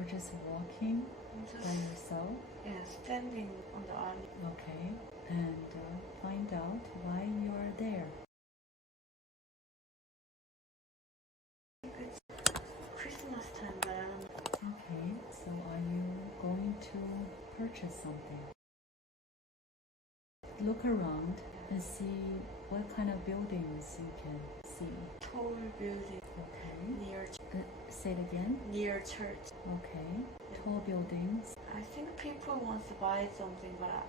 Or just walking by yourself? Yeah, standing on the alley. Okay. And find out why you are there. It's Christmas time, but I don't know. Okay, so are you going to purchase something? Look around and see what kind of buildings you can see. Tall building. Okay. Near Say it again. near church. Okay. Tall buildings. I think people want to buy something, but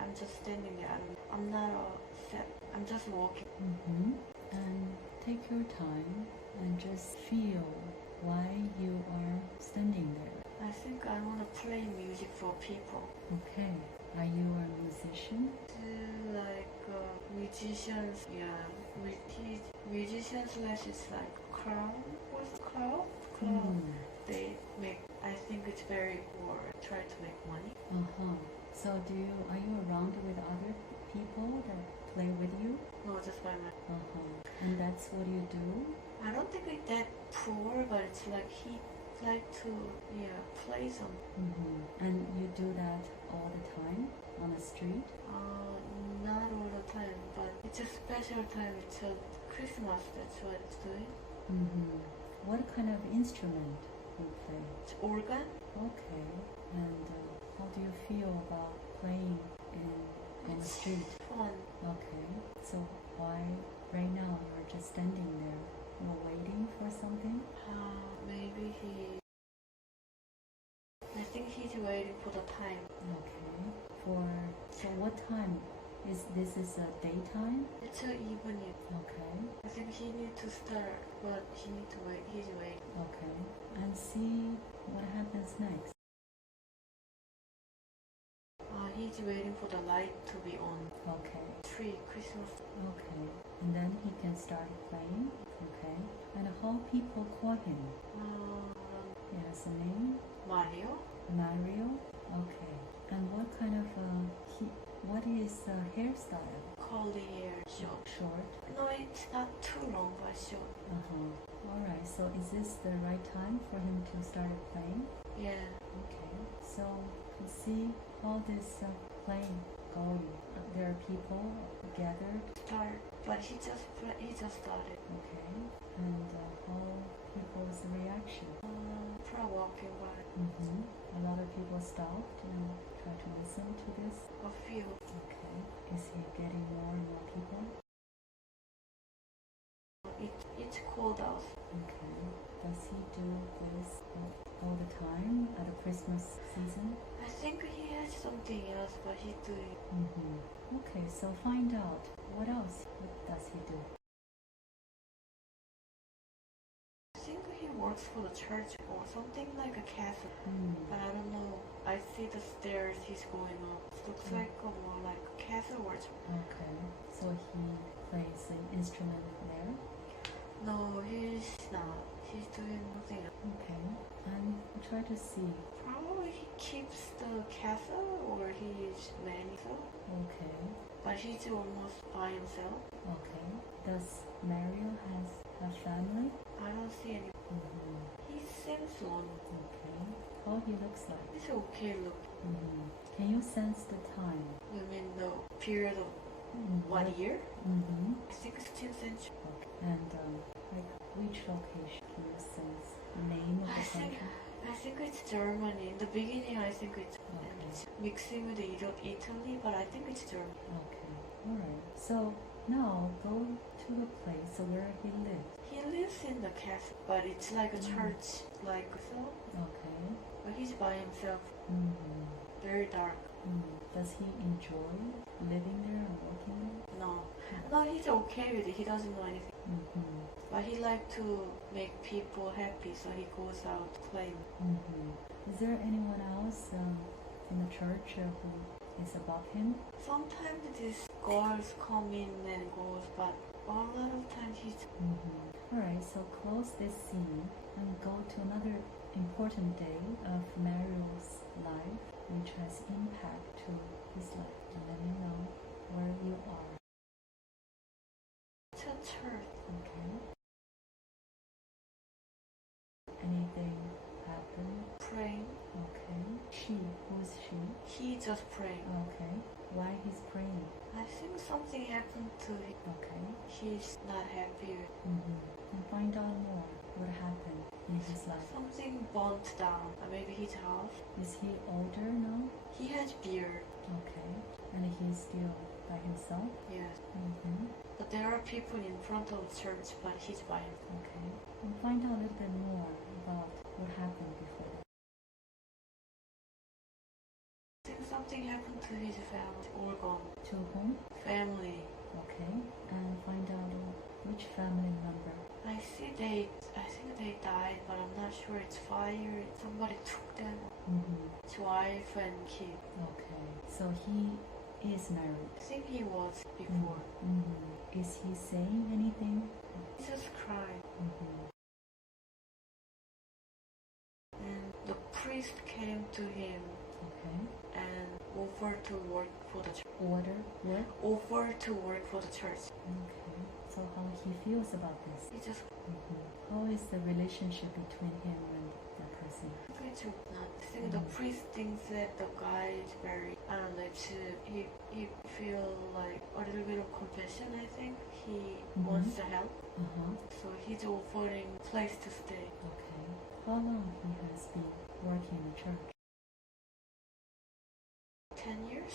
I'm just standing there. I'm not set. I'm just walking. And take your time and just feel why you are standing there. I think I want to play music for people. Okay. Are you a musician? Like musicians, yeah. Musicians lessons like crown. What's crown? They make. I think it's very poor. Try to make money. So are you around with other people that play with you? No, just by my. And that's what you do? I don't think it's that poor, but it's like he like to play some. And you do that all the time on the street? Not all the time, but it's a special time. It's a Christmas. That's what it's doing. What kind of instrument you play? It's organ. Okay. And how do you feel about playing on the street? Fun. Okay. So why right now you're just standing there? You're waiting for something? Maybe I think he's waiting for the time. Okay. So what time? This is a daytime? It's an evening. Okay. I think he need to start, but he need to wait. He's waiting. Okay. And see what happens next. He's waiting for the light to be on. Okay. Tree, Christmas. Okay. And then he can start playing. Okay. And how people call him? He has a name? Mario. Mario? Okay. And what kind of what is hairstyle? Curly hair, short. Short? No, it's not too long, but short. Alright, so is this the right time for him to start playing? Yeah. Okay. So you see how this playing going. There are people gathered. But he just started. Okay. And how people's reaction? Try walking by. A lot of people stopped and try to listen to this. A few. Okay. Is he getting more and more people? It's cold out. Okay. Does he do this all the time at the Christmas season? I think he has something else, but he's doing. Okay, so find out what else. What does he do? I think he works for the church or something like a castle. But I don't know. I see the stairs he's going up. It looks like more like a castle or something. Okay, so he plays an instrument there? No, he's not. He's doing nothing else. Okay, and try to see. Probably he keeps the castle or he's manager. Okay. But he's almost by himself. Okay. Does Mario have a family? I don't see any. He seems lonely. Okay. How he looks like? He's okay look. Can you sense the time? You mean the period of 1 year? I think 16th century. Okay. And like which location? Can you sense the name of the country? I think it's Germany. In the beginning, I think it's mixing with Italy, but I think it's Germany. Okay. Alright. So now go to the place where he lives. He lives in the castle, but it's like a church, like so. Okay. But he's by himself. Very dark. Does he enjoy living there and working there? No, he's okay with it. He doesn't know anything. But he likes to make people happy, so he goes out playing. Is there anyone else in the church who is above him? Sometimes these girls come in and goes, but a lot of times he's. Alright, so close this scene and go to another important day of Mario's life, which has impact to his life. And let me know where you are. It's a church. Okay. Anything happened? she? Who's she? He just praying. Okay. Why he's praying? I think something happened to him. Okay. He's not happy. And find out more. What happened in his life? Something burnt down. Maybe his house. Is he older now? He has beard. Okay. And he's still by himself? Yes. But But there are people in front of the church, but he's by himself. Okay. And find out a little bit more about what happened before that. I think something happened to his family. All gone. To whom? Family. Okay. And find out which family member. I think they died, but I'm not sure. It's fire. Somebody took them. His wife and kid. Okay. So he is married. I think he was before. Is he saying anything? He just cried. And the priest came to him Okay. and offered to work for the church. Order? Work? Offered to work for the church. Okay. So how he feels about this? He just How is the relationship between him and that person? I think the priest thinks that the guy is very, I don't know, he feel like a little bit of compassion, I think. He wants to help. So he's offering place to stay. Okay. How long he has been working in the church? 10 years?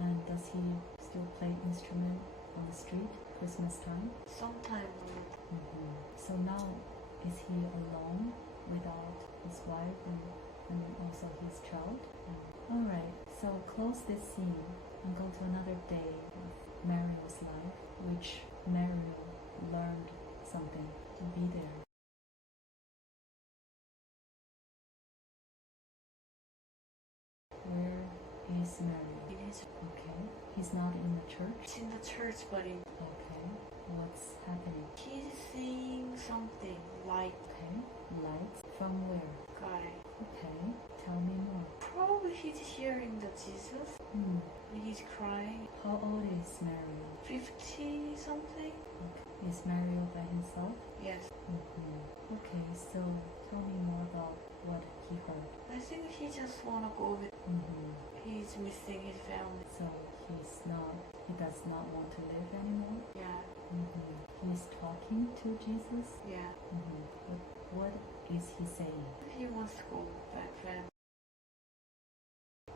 And does he still play instrument on the street Christmas time? Sometime. So now is he alone without his wife and also his child? Alright, so close this scene and go to another day of Mario's life, which Mario learned something to be there. Where is Mario? Okay. He's not in the church? He's in the church, but Okay. What's happening? he's seeing something, light Okay. Lights from where? guy. Okay. Tell me more. Probably he's hearing the Jesus. And he's crying. How old is Mario? 50 something? Okay. Is Mario by himself? Yes. Okay, so tell me more about what he heard. I think he just wanna go with. He's missing his family. So he does not want to live anymore? Yeah. He's talking to Jesus? Yeah. What is he saying? He wants to go back then.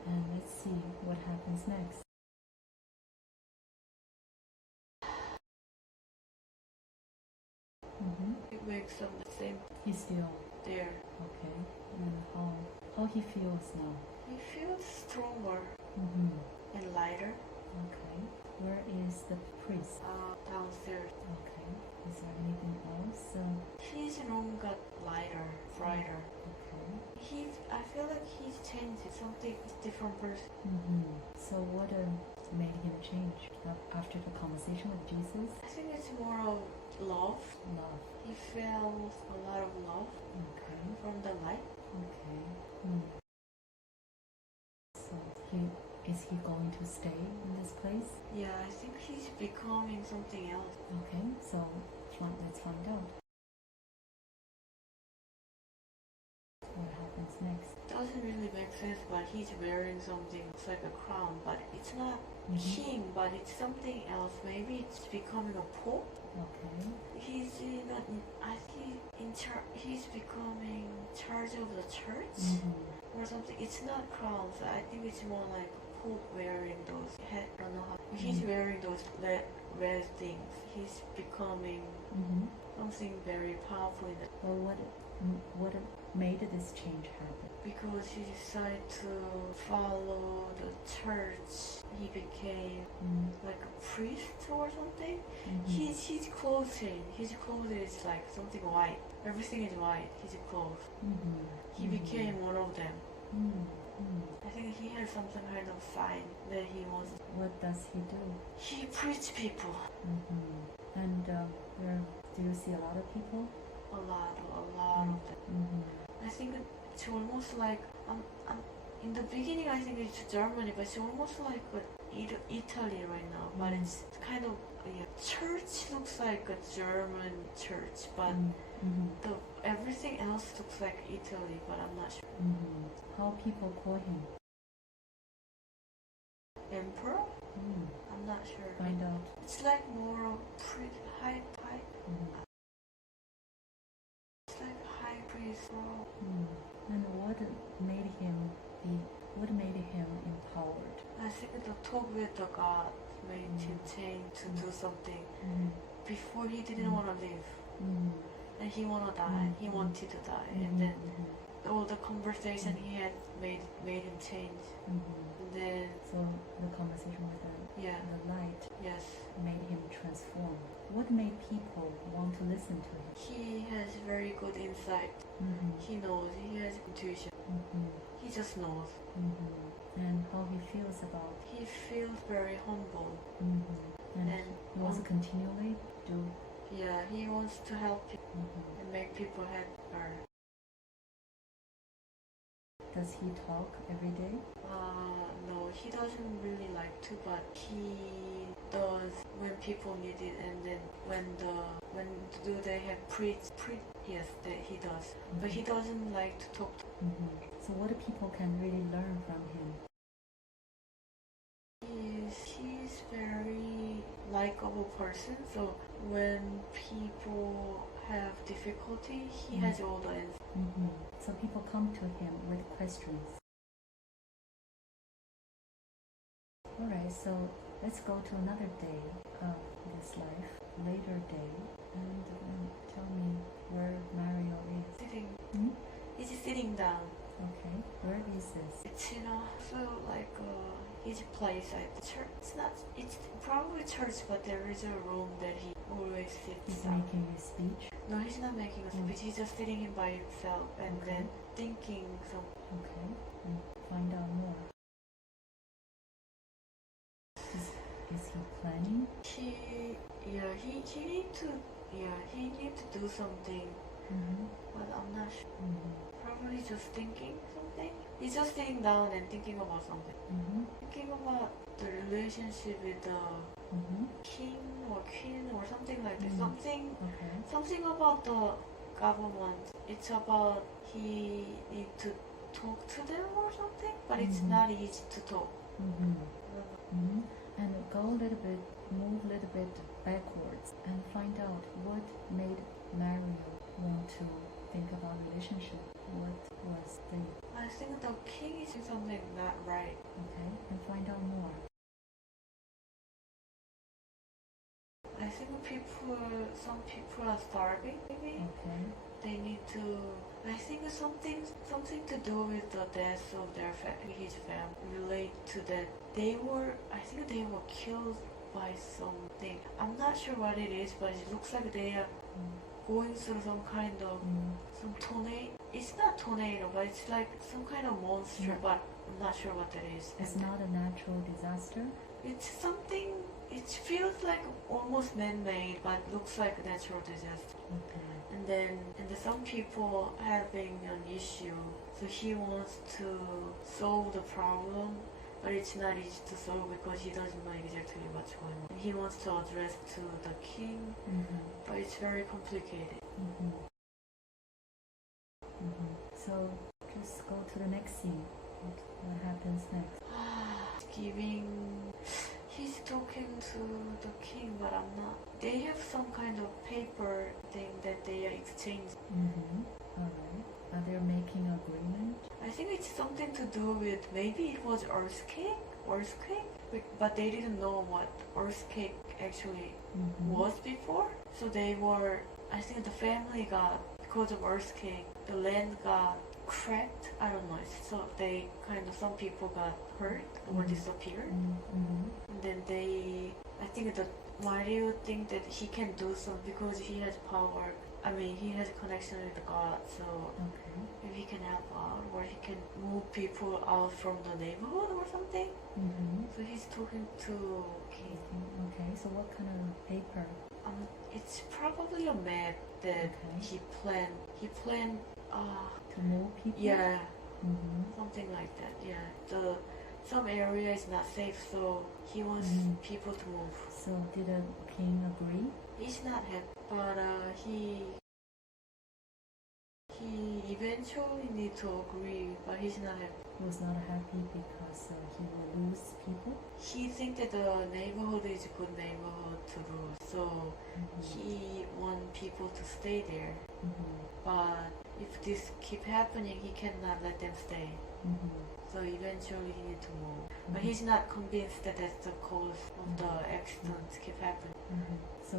And let's see what happens next. He wakes up the same He's still there. okay. And how he feels now? He feels stronger and lighter. Okay. Where is the priest? Downstairs. Okay. Is there anything else? His room got lighter, brighter. Okay. I feel like he's changed. Something different person. So what made him change after the conversation with Jesus? I think it's more of love. Love. He felt a lot of love Okay. from the light. Okay. So is he going to stay in this place? Yeah, I think he's becoming something else. Okay. So let's find out. What happens next? Doesn't really make sense, but he's wearing something. It's like a crown, but it's not king, but it's something else. Maybe it's becoming a pope. Okay. He's not. I think he's becoming charge of the church or something. It's not crowns. I think it's more like a pope wearing those. I don't know how. He's wearing those red things. He's becoming something very powerful in the. Well, what made this change happen? Because he decided to follow the church. He became like a priest or something. His clothing is like something white. Everything is white. His clothes. He became one of them. I think he has some kind of sign that he wants. What does he do? He preaches people. And do you see a lot of people? A lot of them. I think it's almost like in the beginning. I think it's Germany, but it's almost like Italy right now. But it's kind of church looks like a German church, but everything else looks like Italy. But I'm not sure. how people call him. Emperor? I'm not sure. Find out. It's like more of high. It's like high priest role. And what made him empowered? I think the talk with the God made him change to do something. Before he didn't want to live. And he wanted to die. He wanted to die. And then all the conversation he had made him change. And then So the conversation with the light yes. made him transform. What made people want to listen to him? He has very good insight. He knows. He has intuition. He just knows. And how he feels about. He feels very humble. And he wants to continually do. Yeah, he wants to help people and make people happier. Does he talk every day? No, he doesn't really like to, but he does when people need it, and then when do they have yes, he does. But he doesn't like to talk. So what people can really learn from him? He's very likable person, so when people have difficulty, he has all the answers. So people come to him with questions. Alright, so let's go to another day of this life, later day, and tell me where Mario is. Sitting. He's sitting down. Okay, where is this? It's so like his place at the church. It's probably church, but there is a room that he always sits. He's down. making a speech? No, he's not making a speech. He's just sitting in by himself and then thinking something. Okay, and find out more. Is he planning? He need to do something. But I'm not sure. Probably just thinking something. He's just sitting down and thinking about something. Thinking about the relationship with the king or queen or something like that. Something about the government. It's about he need to talk to them or something, but it's not easy to talk. And move a little bit backwards and find out what made Mario want to think about relationship. What was the... I think the king is something not right. Okay, and find out more. I think some people are starving, maybe. Okay. They need to... I think something to do with the death of his family relate to that. I think they were killed by something. I'm not sure what it is, but it looks like they are going through some kind of some tornado. It's not tornado, but it's like some kind of monster, but I'm not sure what that is. It's not a natural disaster? It's something, it feels like almost man-made, but looks like a natural disaster. And then some people having an issue, so he wants to solve the problem, but it's not easy to solve because he doesn't know exactly what's going on. He wants to address to the king, but it's very complicated. So just go to the next scene. What happens next? He's talking to the king, but I'm not. They have some kind of paper thing that they are exchanging. Alright. Are they making agreement? I think it's something to do with, maybe it was earthquake, but they didn't know what earthquake actually was before. So I think the family got, because of earthquake, the land got cracked. I don't know. So some people got hurt or disappeared. And then I think that Mario think that he can do something because he has power. I mean, he has a connection with God, so if he can help out, or he can move people out from the neighborhood or something. So he's talking to king. Okay, so what kind of paper? It's probably a map that he planned. To move people? Yeah, something like that. Yeah, some area is not safe, so he wants people to move. So did the king agree? He's not happy, but he eventually need to agree, but he's not happy. He was not happy because he will lose people. He thinks that the neighborhood is a good neighborhood to lose, so he wants people to stay there. But if this keep happening, he cannot let them stay. So eventually he need to move. But he's not convinced that that's the cause of the accidents keep happening. So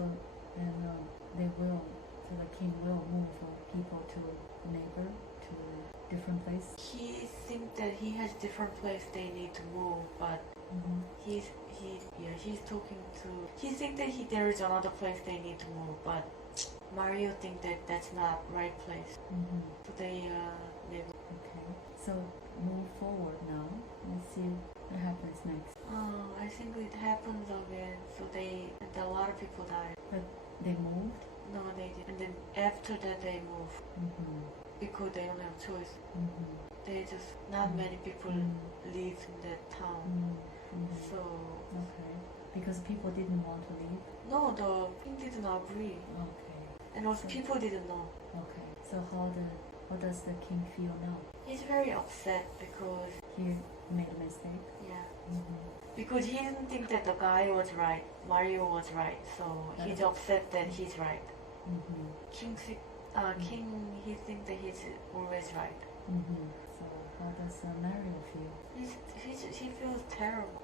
then so the king will move people to neighbor, to different place. He thinks that he has different place they need to move, but he's talking to. He thinks that there is another place they need to move, but Mario thinks that that's not right place. So they maybe. Okay. So move forward now. Let's see what happens next. I think it happens again. So a lot of people died. But they moved? No, they didn't. And then after that they moved. Because they don't have choice. They just, not many people live in that town. So. Okay. Because people didn't want to leave? No, the king didn't agree. Okay. And also people didn't know. Okay. So how does the king feel now? He's very upset because He made a mistake? Yeah. Because he didn't think that the guy was right, Mario was right, so he's upset that he's right. King, he thinks that he's always right. So how does Mario feel? He feels terrible,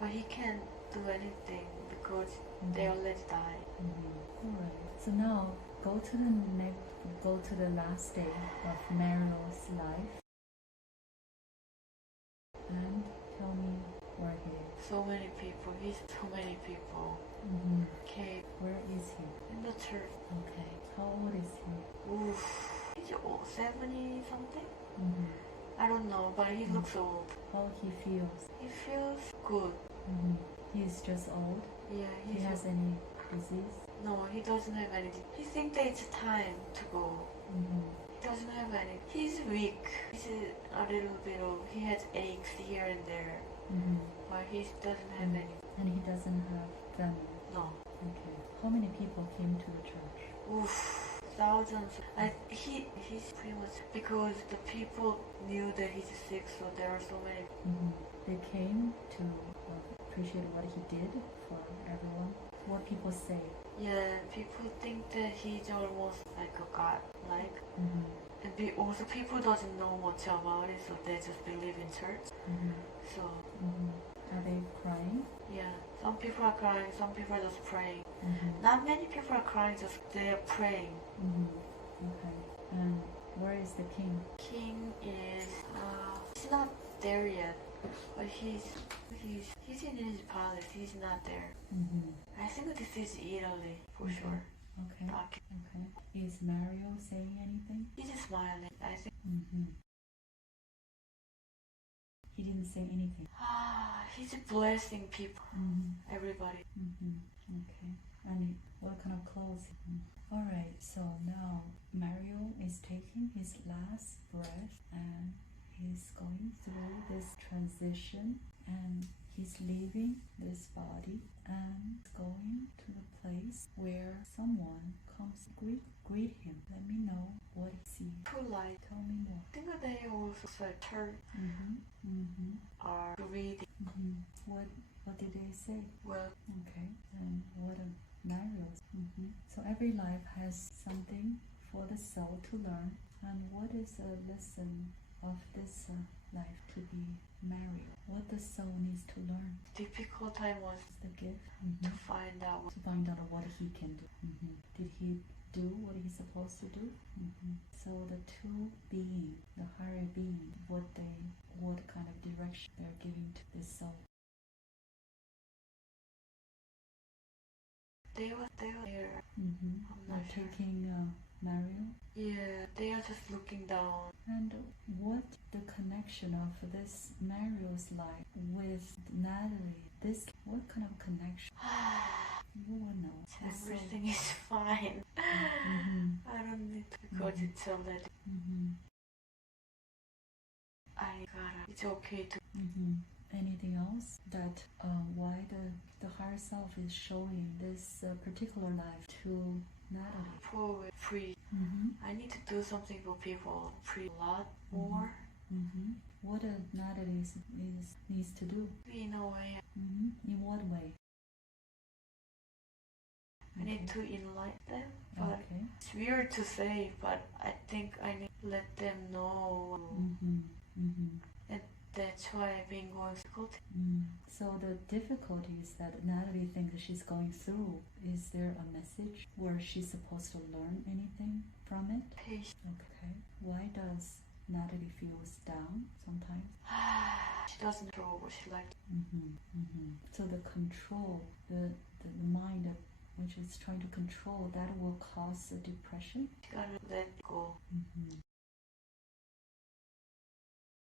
but he can't do anything because they already died. Alright. So now go to the last day of Mario's life and tell me where he is. So many people. Okay. Where is he? In the church. Okay. How old is he? Oof. He's old, 70 something? I don't know, but he looks old. How he feels? He feels good. He's just old? Yeah, He has any disease? No, he doesn't have anything. He thinks that it's time to go. He doesn't have any. He's weak. He's a little bit of. He has aches here and there, but he doesn't have any. And he doesn't have family? No. Okay. How many people came to the church? Oof, thousands. He's pretty much because the people knew that he's sick, so there are so many. They came to appreciate what he did for everyone. What people say? Yeah, people think that he's almost like a god, like. And also people doesn't know much about it, so they just believe in church. So. Are they crying? Yeah, some people are crying, some people are just praying. Not many people are crying, just they are praying. Okay. And where is the king? King is he's not there yet, but he's in his palace. He's not there. I think this is Italy for sure. Okay. Okay. Is Mario saying anything? He's just smiling. I think. He didn't say anything. He's blessing people. Everybody. Okay. And what kind of clothes? Alright, so now Mario is taking his last breath and he's going through this transition and he's leaving this body and going to the place where someone comes to greet him. Let me know what he sees. Polite. Tell me more. I think they also said church are greeting. What did they say? Well, okay. And what a Mario. So every life has something for the soul to learn. And what is a lesson of this life to be Mario? What the soul needs to learn? Difficult time was the gift to find out what he can do. Did he do what he's supposed to do? So the two being, the higher being, what kind of direction they're giving to the soul. They were there. I'm not taking Mario. Yeah, they are just looking down. And what the connection of this Mario's life with Natalie? What kind of connection? You will know. Everything is fine. I don't need to go to tell that. It's okay to. Anything else that why the higher self is showing this particular life to Natalie. For free. I need to do something for people free a lot more. What Natalie needs to do? In a way, In what way? I need to enlighten them, but it's weird to say, but I think I need to let them know. And that's why I've been going through. So the difficulties that Natalie thinks she's going through, is there a message where she's supposed to learn anything from it? Patience. Okay. Why does Natalie feels down sometimes? She doesn't control what she likes. So the control, the mind which is trying to control, that will cause a depression? She gotta let it go.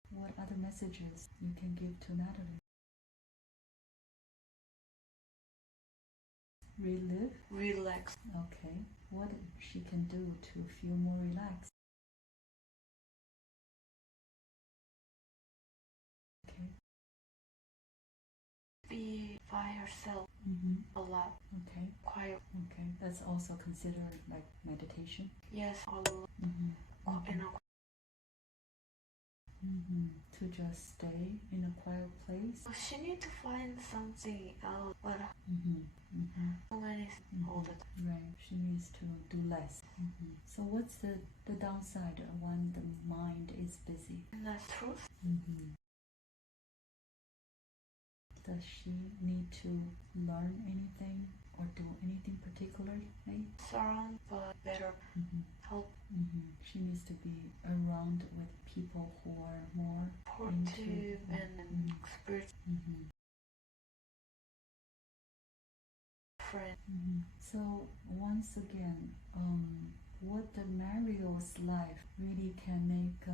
What other messages you can give to Natalie? Relive? Relax. Okay. What she can do to feel more relaxed? Okay. Be by herself a lot. Okay. Quiet. Okay. That's also considered like meditation? Yes, all alone. In a To just stay in a quiet place? She needs to find something else, but so many all the time. Right, she needs to do less. So what's the downside when the mind is busy? And that's truth. Does she need to learn anything or do anything particularly? Surround, but better help. She needs to be around with people who are more supportive and spiritual. Friend. So once again, what the Mario's life really can make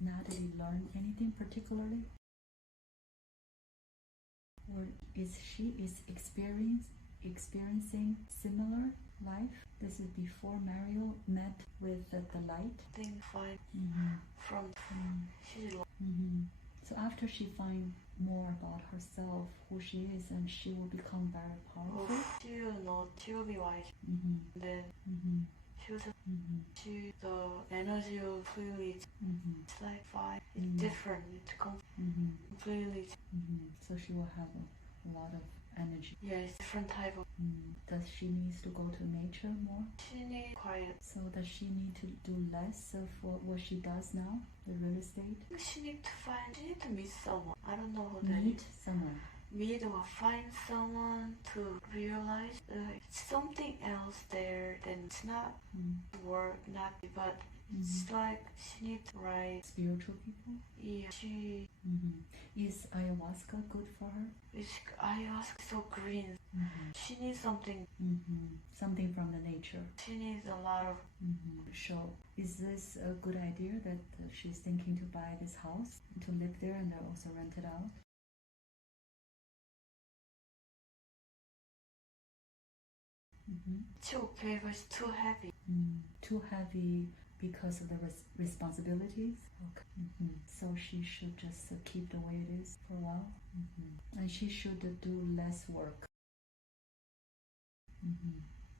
Natalie learn anything particularly? Or is she experiencing similar life? This is before Mario met with the light. Thing fine from she's So after she finds more about herself, who she is, and she will become very powerful. She will know. She will be wise. Then she was the energy will completely. It's like fire. It's different. It's completely. So she will have a lot of energy. Yeah, it's different type of. Does she needs to go to nature more? She needs quiet. So does she need to do less of what she does now, the real estate? She needs to meet someone. I don't know who that is. Meet someone. Meet or find someone to realize it's something else there. Then it's not work, not but. It's like she needs spiritual people. Yeah, she. Is ayahuasca good for her? Ayahuasca so green. She needs something. Something from the nature. She needs a lot of. So, is this a good idea that she's thinking to buy this house to live there and also rent it out? It's okay, but it's too heavy. Too heavy because of the responsibilities? Okay. So she should just keep the way it is for a while? And she should do less work.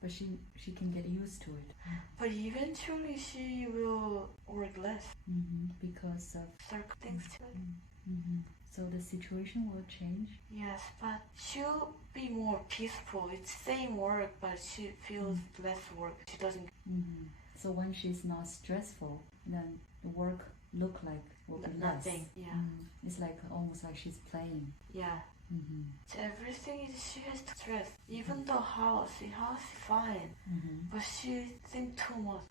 But she can get used to it. But eventually she will work less. Because of certain things too. So the situation will change? Yes, but she'll be more peaceful. It's same work, but she feels less work. She doesn't. So when she's not stressful, then the work will be nothing. less. Yeah. It's like almost like she's playing. Yeah. Everything is she has to stress. Even the house is fine, but she thinks too much.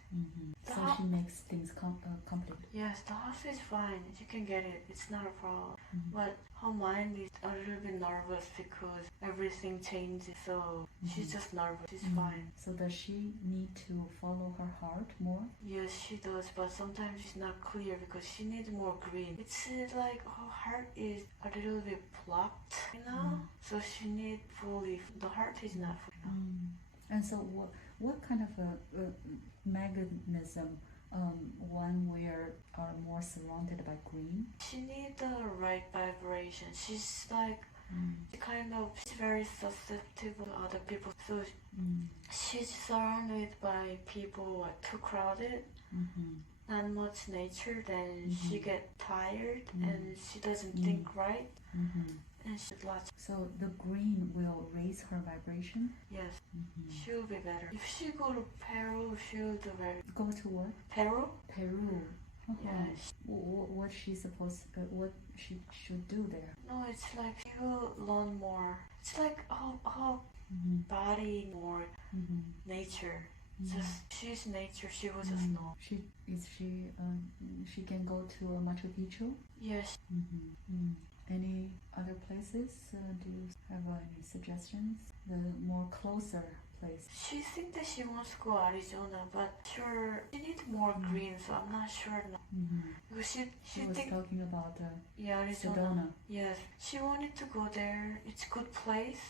So she makes things complicated. Yes, the house is fine. She can get it. It's not a problem. But her mind is a little bit nervous because everything changes. So she's just nervous. She's fine. So does she need to follow her heart more? Yes, she does. But sometimes it's not clear because she needs more green. It's like her heart is a little bit blocked, So she needs fully. The heart is not full. And so what kind of a mechanism one where are more surrounded by green? She needs the right vibration. She's like She's very susceptible to other people. So she's surrounded by people like too crowded, not much nature, then she get tired and she doesn't think right. And she's lots. So the green will raise her vibration? Yes. She'll be better. If she go to Peru, she'll do very. Go to what? Peru? Peru. Yes. What she should do there? No, it's like she will learn more. It's like her body more nature. Just she's nature. She will just know. She can go to Machu Picchu? Yes. Any other places? Do you have any suggestions? The more closer place. She thinks that she wants to go Arizona, but sure she needs more green, so I'm not sure now. Because she was talking about Arizona. Sedona. Yes, she wanted to go there. It's a good place.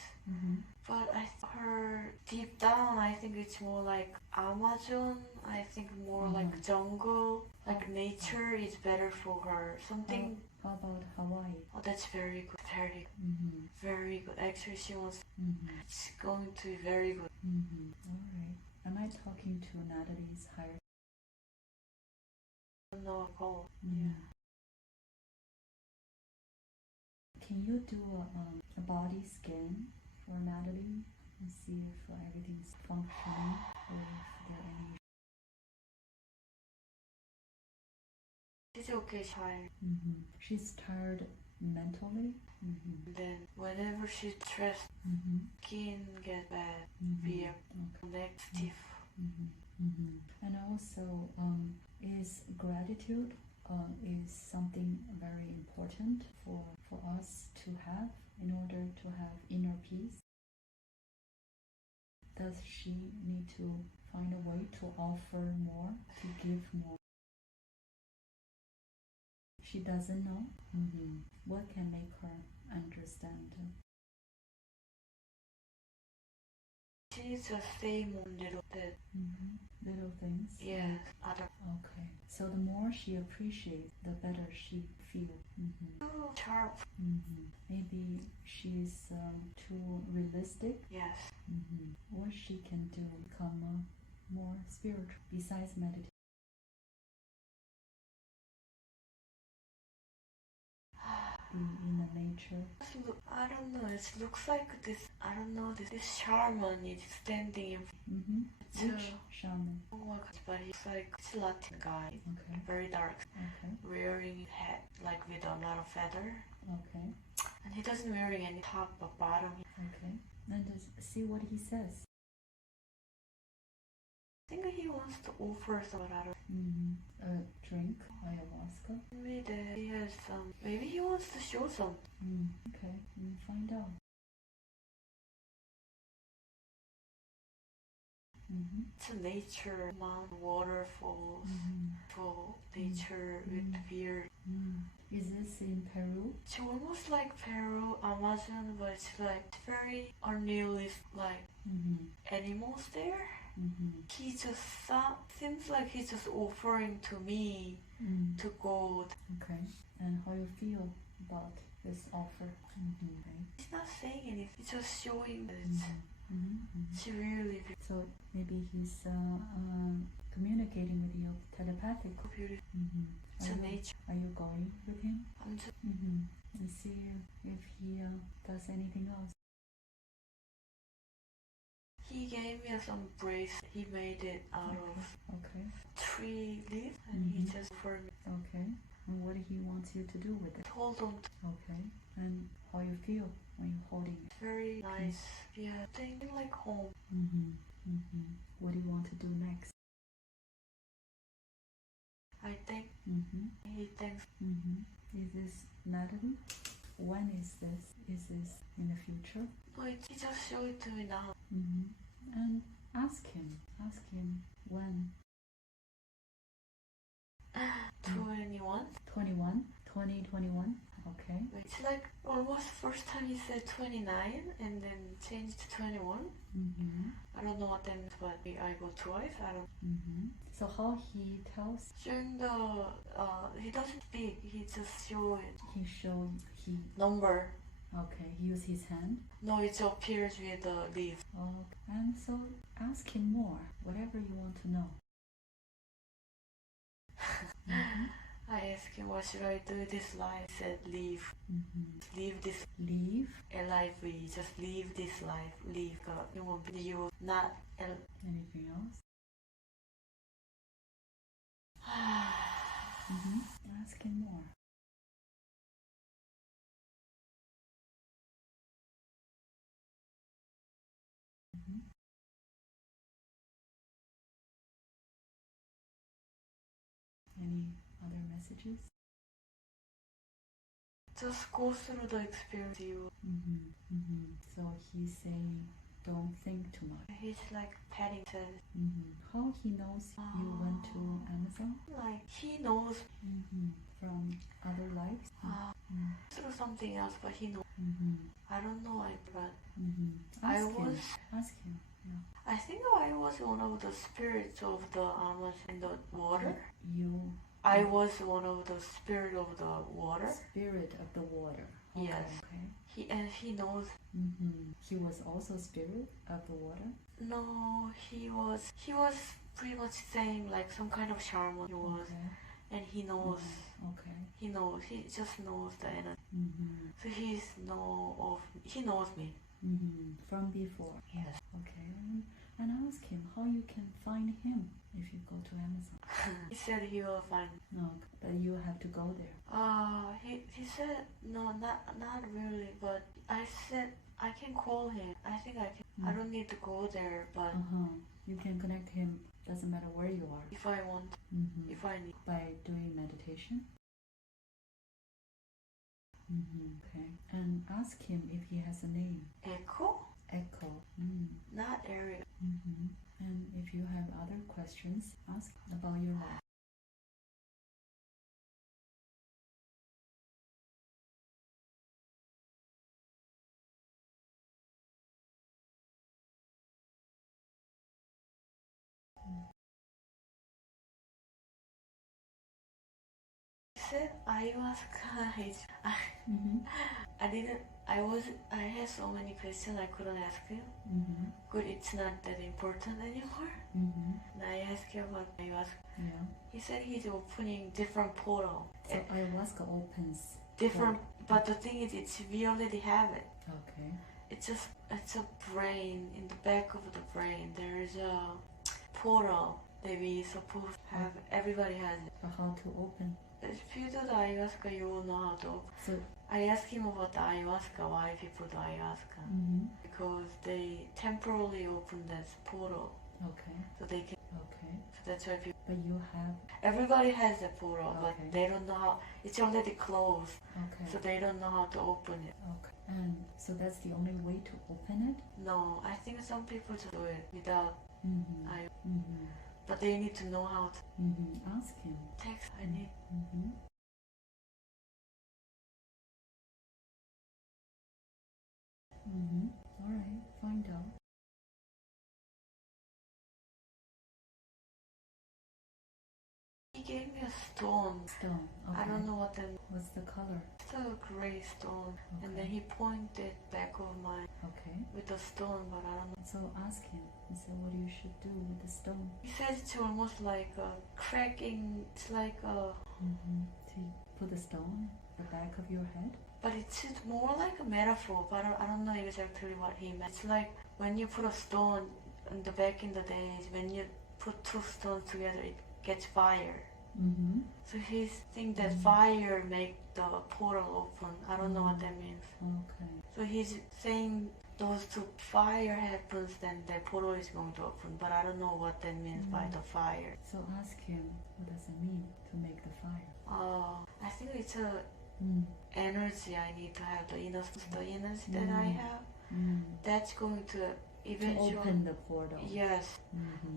But her deep down, I think it's more like Amazon. I think more like jungle, like nature is better for her. Something. How about Hawaii? Oh, that's very good. Very good. Very good. Actually, she wants. It's going to be very good. All right. Am I talking to Natalie's higher? No, call. Can you do a body scan for Natalie and see if everything's functioning or if there are any? She's okay. She's tired. She's tired mentally. Then whenever she's stressed, skin get bad, fear, neck stiff. And also, is gratitude is something very important for us to have in order to have inner peace. Does she need to find a way to offer more, to give more? She doesn't know. What can make her understand? She just say more little bit. Little things? Yes, other. Okay. So the more she appreciates, the better she feels. Sharp. Maybe she's too realistic. Yes. What she can do become more spiritual besides meditation. In the nature. I don't know. It looks like this. I don't know. This shaman is standing in. Which shaman? Oh my God! But he's like it's a Latin guy. Okay. Very dark. Okay. Wearing hat like with a lot of feather. Okay. And he doesn't wearing any top or bottom. Okay. And just see what he says. I think he wants to offer some other. A drink, ayahuasca. Maybe he has some. Maybe he wants to show some. Okay, we'll find out. It's a nature, mountain, waterfalls, for nature with beard. Is this in Peru? It's almost like Peru, Amazon, but it's like very unrealistic, like animals there. He just seems like he's just offering to me to go. Okay, and how you feel about this offer? He's not saying anything. He's just showing that it's really so maybe he's communicating with you telepathically. Are you going with him? I'm just And see if he does anything else. He gave me some brace. He made it out of tree leaves, and he just for me. Okay. And what he wants you to do with it? Hold on. Okay. And how you feel when you're holding it? Very nice. Yeah, thinking like home. What do you want to do next? I think he thinks. Is this Natalie? When is this? Is this in the future? No, he just showed it to me now. And ask him when. 21. 2021. Okay. It's like almost first time he said 29 and then changed to 21. I don't know what that means, but I go twice. I don't. So how he tells? During the he doesn't speak. He just show it. He Number. Okay, use his hand. No, it appears with the leaf. Oh, and so ask him more, whatever you want to know. I asked him, what should I do with this life? He said, leave. Leave this. Leave. L-I-V. Just leave this life. Leave. You won't be you. Not Anything else? Ask him more. Any other messages? Just go through the experience. So he's saying, don't think too much. He's like petting to. How he knows you went to Amazon? Like he knows From other lives? through something else, but he knows. I don't know. Ask him. Yeah. I think I was one of the spirits of the Amazon in the water. I was one of the spirit of the water. Spirit of the water. Okay. Yes. Okay. He knows. He was also spirit of the water? No, he was pretty much saying like some kind of shaman. He was, and he knows. Okay. He knows. He just knows the energy. So he knows me. From before. Yes. Okay. And ask him how you can find him if you go to Amazon. He said he will find. No, but you have to go there. He said no, not really. But I said I can call him. I think I can. I don't need to go there, but you can connect him. Doesn't matter where you are. If I want, if I need. By doing meditation. Okay. And ask him if he has a name. Echo? Echo. Not Ariel. And if you have other questions, ask about your life. Said ayahuasca is I had so many questions I couldn't ask him. But it's not that important anymore. And I asked him about ayahuasca. Yeah. He said he's opening different portal. So ayahuasca opens different, but the thing is, we already have it. Okay. It's a brain, in the back of the brain. There is a portal that we supposed to have. Everybody has it. But how to open? If you do the ayahuasca, you will know how to open. So I asked him about the ayahuasca, why people do ayahuasca. Because they temporarily open that portal. Okay. So they can. Okay. So that's why people. But you have. Everybody has a portal, Okay. but they don't know how. It's already closed. Okay. So they don't know how to open it. Okay. And so that's the only way to open it? No, I think some people just do it without. But they need to know how to. Ask him. Text. I need. All right. Find out. He gave me a stone. Stone. Okay. I don't know what that. What's the color? It's a gray stone. Okay. And then he pointed back of mine Okay. with the stone, but I don't know. So ask him. He said, what you should do with the stone? He says it's almost like a cracking. It's like a. So you put the stone at the back of your head? But it's more like a metaphor, but I don't know exactly what he meant. It's like when you put a stone in the back in the days, when you put two stones together, it gets fire. So he's thinking that fire make the portal open. I don't know what that means. Okay. So he's saying those two fire happens, then the portal is going to open. But I don't know what that means by the fire. So ask him, what does it mean to make the fire? I think it's a energy I need to have, the energy that I have. That's going to eventually to open the portal. Yes.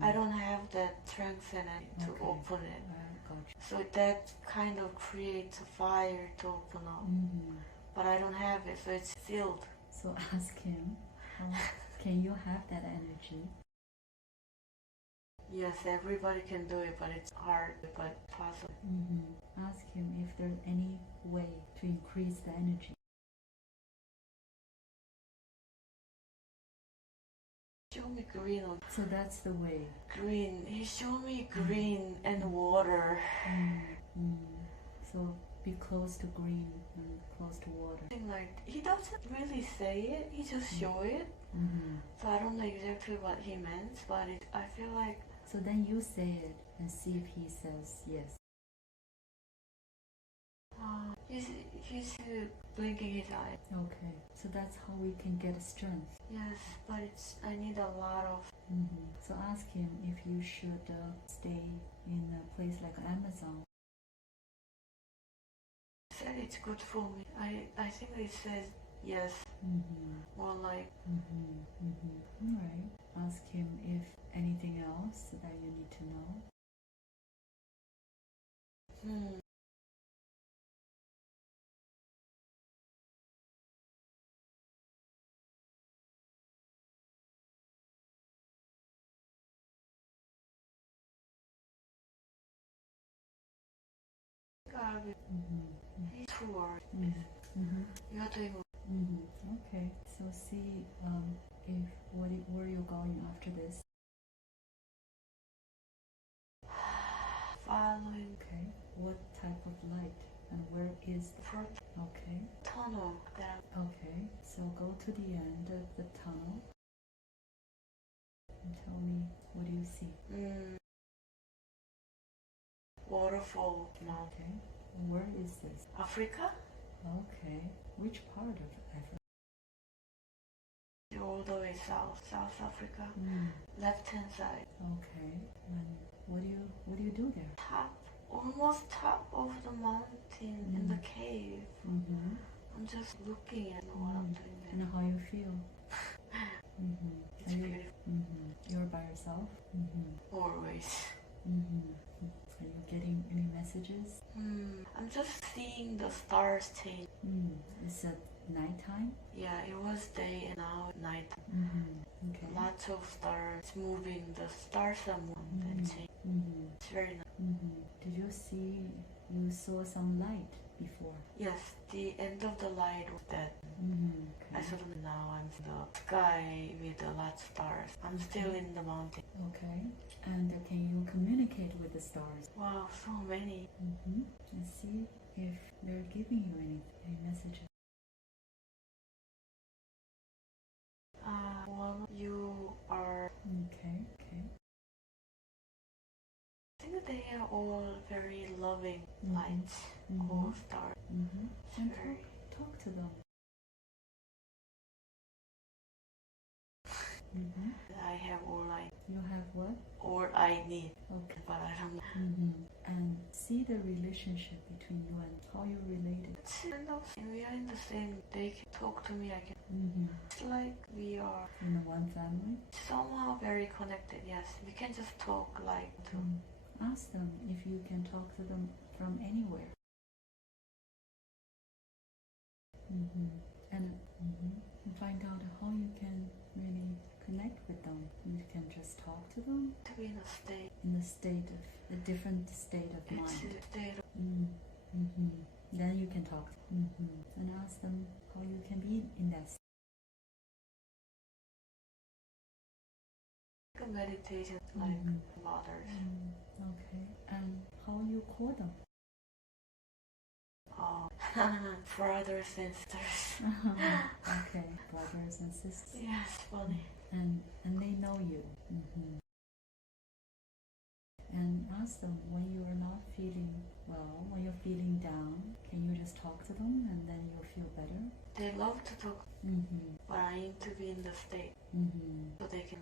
I don't have that strength and to open it. Gotcha. So that kind of creates a fire to open up. But I don't have it, so it's sealed. So ask him, can you have that energy? Yes, everybody can do it, but it's hard, but possible. Ask him if there's any way to increase the energy. me green. So that's the way. Green. He showed me green and water. So be close to green and close to water. Like he doesn't really say it. He just show it. So I don't know exactly what he meant, but I feel like. So then you say it and see if he says yes. He's blinking his eye. Okay, so that's how we can get strength. Yes, but I need a lot of. So ask him if you should stay in a place like Amazon. He said it's good for me. I think it says yes. Or like. Alright. Ask him if anything else that you need to know. Tour. You're doing. Okay, so see if where you're going after this. Following. Okay, what type of light and where is the first? Okay. Tunnel. Okay, so go to the end of the tunnel and tell me what do you see. Waterfall. Okay, where is this? Africa. Okay, which part of Africa? All the way south Africa. Left hand side. Okay, and what do you do there? Almost top of the mountain in the cave. I'm just looking at what I'm doing there. And how you feel? It's beautiful. You're by yourself? Always. Are you getting any messages? I'm just seeing the stars change. Is it nighttime? Yeah, it was day and now night. Okay. Lots of stars moving. The stars are moving and change. It's very nice. Did you saw some light before? Yes, the end of the light was dead. Okay. I saw them now. I'm in the sky with a lot of stars. I'm still in the mountain. Okay. And can you communicate with the stars? Wow, so many. And see if they're giving you any messages. Well, you are. Okay. I think they are all very loving lights, all stars. And talk to them. I have all You have what? all I need. Okay. But I don't know. And see the relationship between you and how you related. We are in the same. They can talk to me. I can. It's like we are in one family. Somehow very connected. Yes, we can just talk like. Ask them if you can talk to them from anywhere. And find out how you can really connect with them. You can just talk to them. To be in a different state of mind. It's a state of. Then you can talk and ask them how you can be in that state. Like a meditation, like others. Okay. And how you call them? Oh, brothers and sisters. Okay, brothers and sisters. Yes, funny. And they know you. And ask them when you are not feeling well, when you're feeling down, can you just talk to them and then you'll feel better? They love to talk, but I need to be in the state so they can.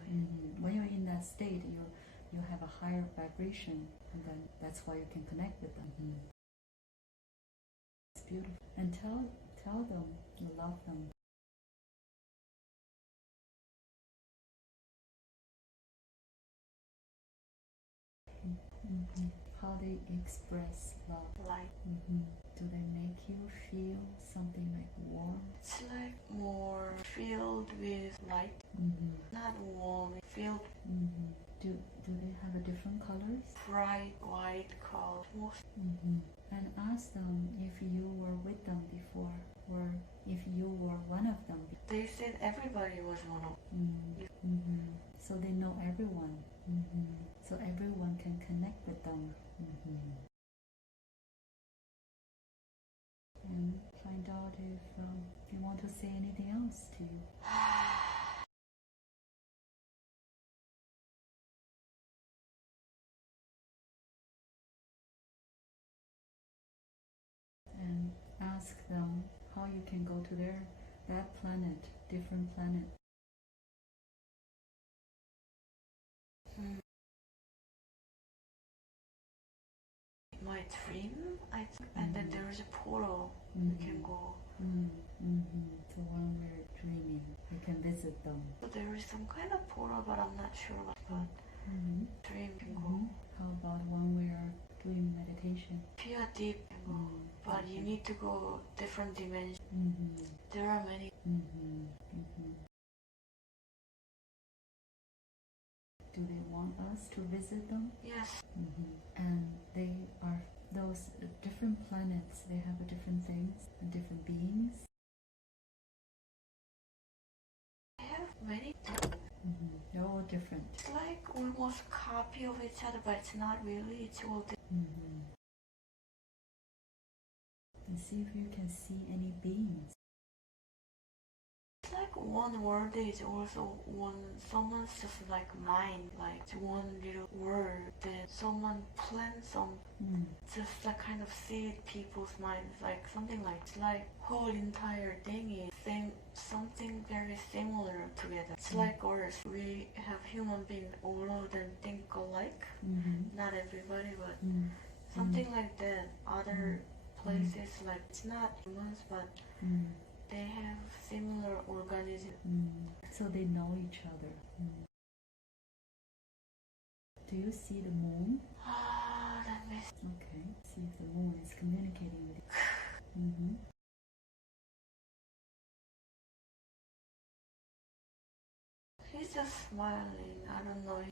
When you're in that state, you have a higher vibration, and then that's why you can connect with them. It's beautiful. And tell them you love them. How they express love. Like. Do they make you feel something like warm? It's like more filled with light. Not warm, filled. Do they have a different colors? Bright white color. And ask them if you were with them before, or if you were one of them. They said everybody was one of them. So they know everyone. So everyone can connect with them. And find out if they want to say anything else to you. And ask them how you can go to that planet, different planet. My dream, I think, and then there is a portal you can go. So when we're dreaming, we can visit them. So there is some kind of portal, but I'm not sure what. Dream can go. How about when we are doing meditation? If you are deep, you can go. But you need to go different dimensions. There are many. Do they want us to visit them? Yes. And they are those different planets. They have different things and different beings. I have many. They're all different. It's like almost a copy of each other, but it's not really. It's all different. And see if you can see any beings. It's like one word is also one, someone's just like mind, like one little word, then someone plants some, just that kind of seed people's minds, like something like, it's like whole entire thing is something very similar together. It's like ours, we have human beings, all of them think alike, not everybody, but something like that. Other places, like it's not humans, but they have similar organisms. So they know each other. Do you see the moon? That makes. Okay, see if the moon is communicating with you. He's just smiling. I don't know.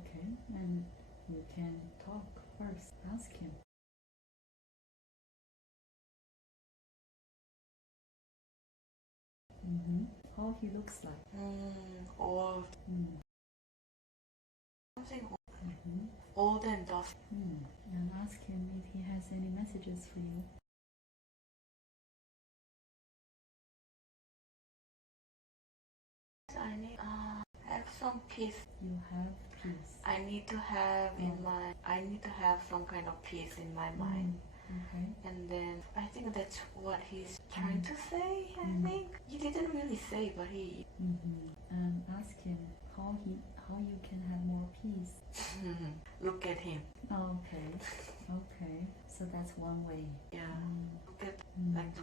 Okay, and you can talk first. Ask him. How he looks like. Old. Something old and dusty. And ask him if he has any messages for you. I need have some peace. You have peace. I need to have some kind of peace in my mind. Okay. And then I think that's what he's trying to say. I think he didn't really say, but he. And ask him how you can have more peace. Look at him. Okay. So that's one way. Yeah. Look at like.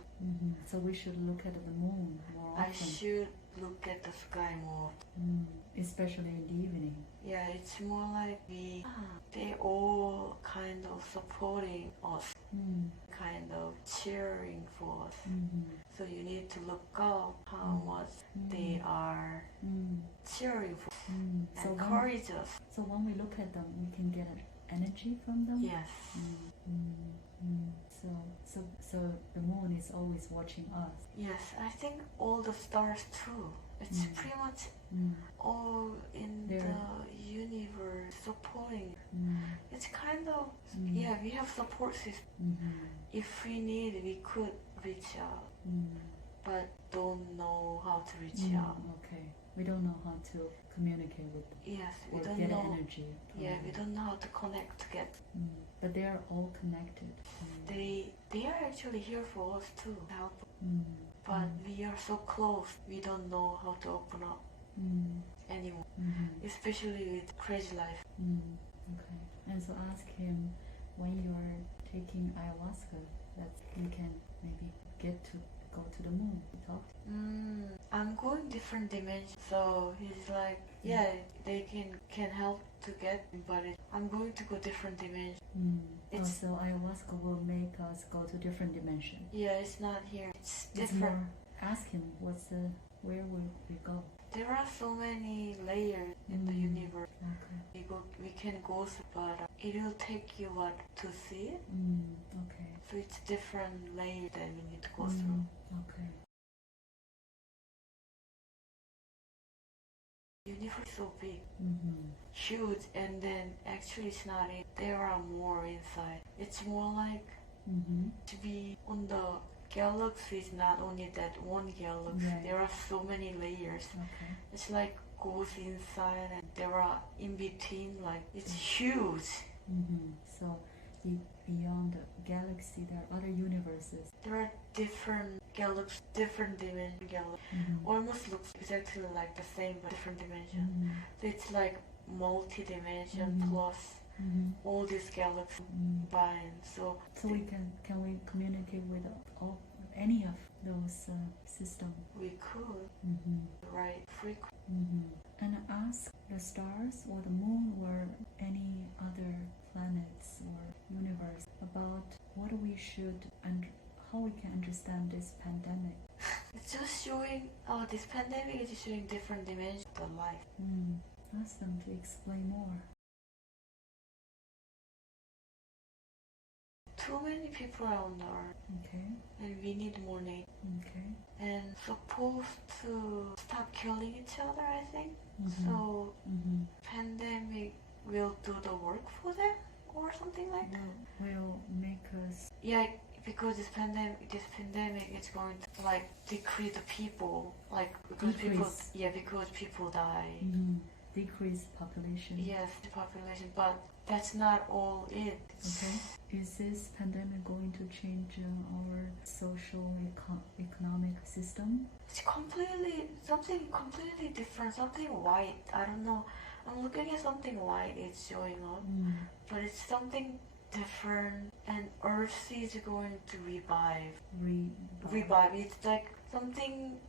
So we should look at the moon more often. I should look at the sky more. Especially in the evening. Yeah, it's more like they all kind of supporting us, kind of cheering for us. So you need to look up how much they are cheering for us, encourage us. So when we look at them, we can get energy from them? Yes. So the moon is always watching us. Yes, I think all the stars too. It's pretty much all in the universe supporting. It's kind of, we have support system. If we need, we could reach out, but don't know how to reach out. Okay, we don't know how to communicate with them. Yes, we or don't get know. Energy. We don't know how to connect together. But they are all connected. They are actually here for us too, help. But we are so close, we don't know how to open up anymore, especially with crazy life. Okay, and so ask him when you are taking ayahuasca that you can maybe get to go to the moon. Talk. I'm going different dimensions, so he's like, they can help to get, but I'm going to go different dimensions. So ayahuasca will make us go to different dimension. Yeah, it's not here. It's It's different. more, ask him where will we go? there are so many layers in the universe. Okay. We can go through, but it will take you what to see it. Okay. So it's different layers that we need to go through. Okay. The universe is so big, huge, and then actually it's not it. There are more inside. It's more like to be on the galaxy is not only that one galaxy. Right. There are so many layers. Okay. It's like goes inside and there are in between, like it's huge. So beyond the galaxy, there are other universes. There are different galaxies, different dimension galaxies. Almost looks exactly like the same but different dimension. So it's like multi-dimension plus all these galaxies combined. So we can we communicate with any of those systems? We could write frequency. And ask the stars or the moon or any other planets or universe about what we should and how we can understand this pandemic. It's just showing, this pandemic is showing different dimensions of life. Ask them to explain more. Too many people are on the earth. Okay. And we need more nature. Okay. And supposed to stop killing each other, I think. So pandemic will do the work for them or something like that. Will make us. Yeah, because this pandemic is going to like decrease the people, like because people die. Decrease population. Yes, the population, but that's not all it. Okay. Is this pandemic going to change our social economic system? It's something completely different, something white. I don't know. I'm looking at something white. It's showing up, but it's something different. And Earth is going to revive. Revive. It's like something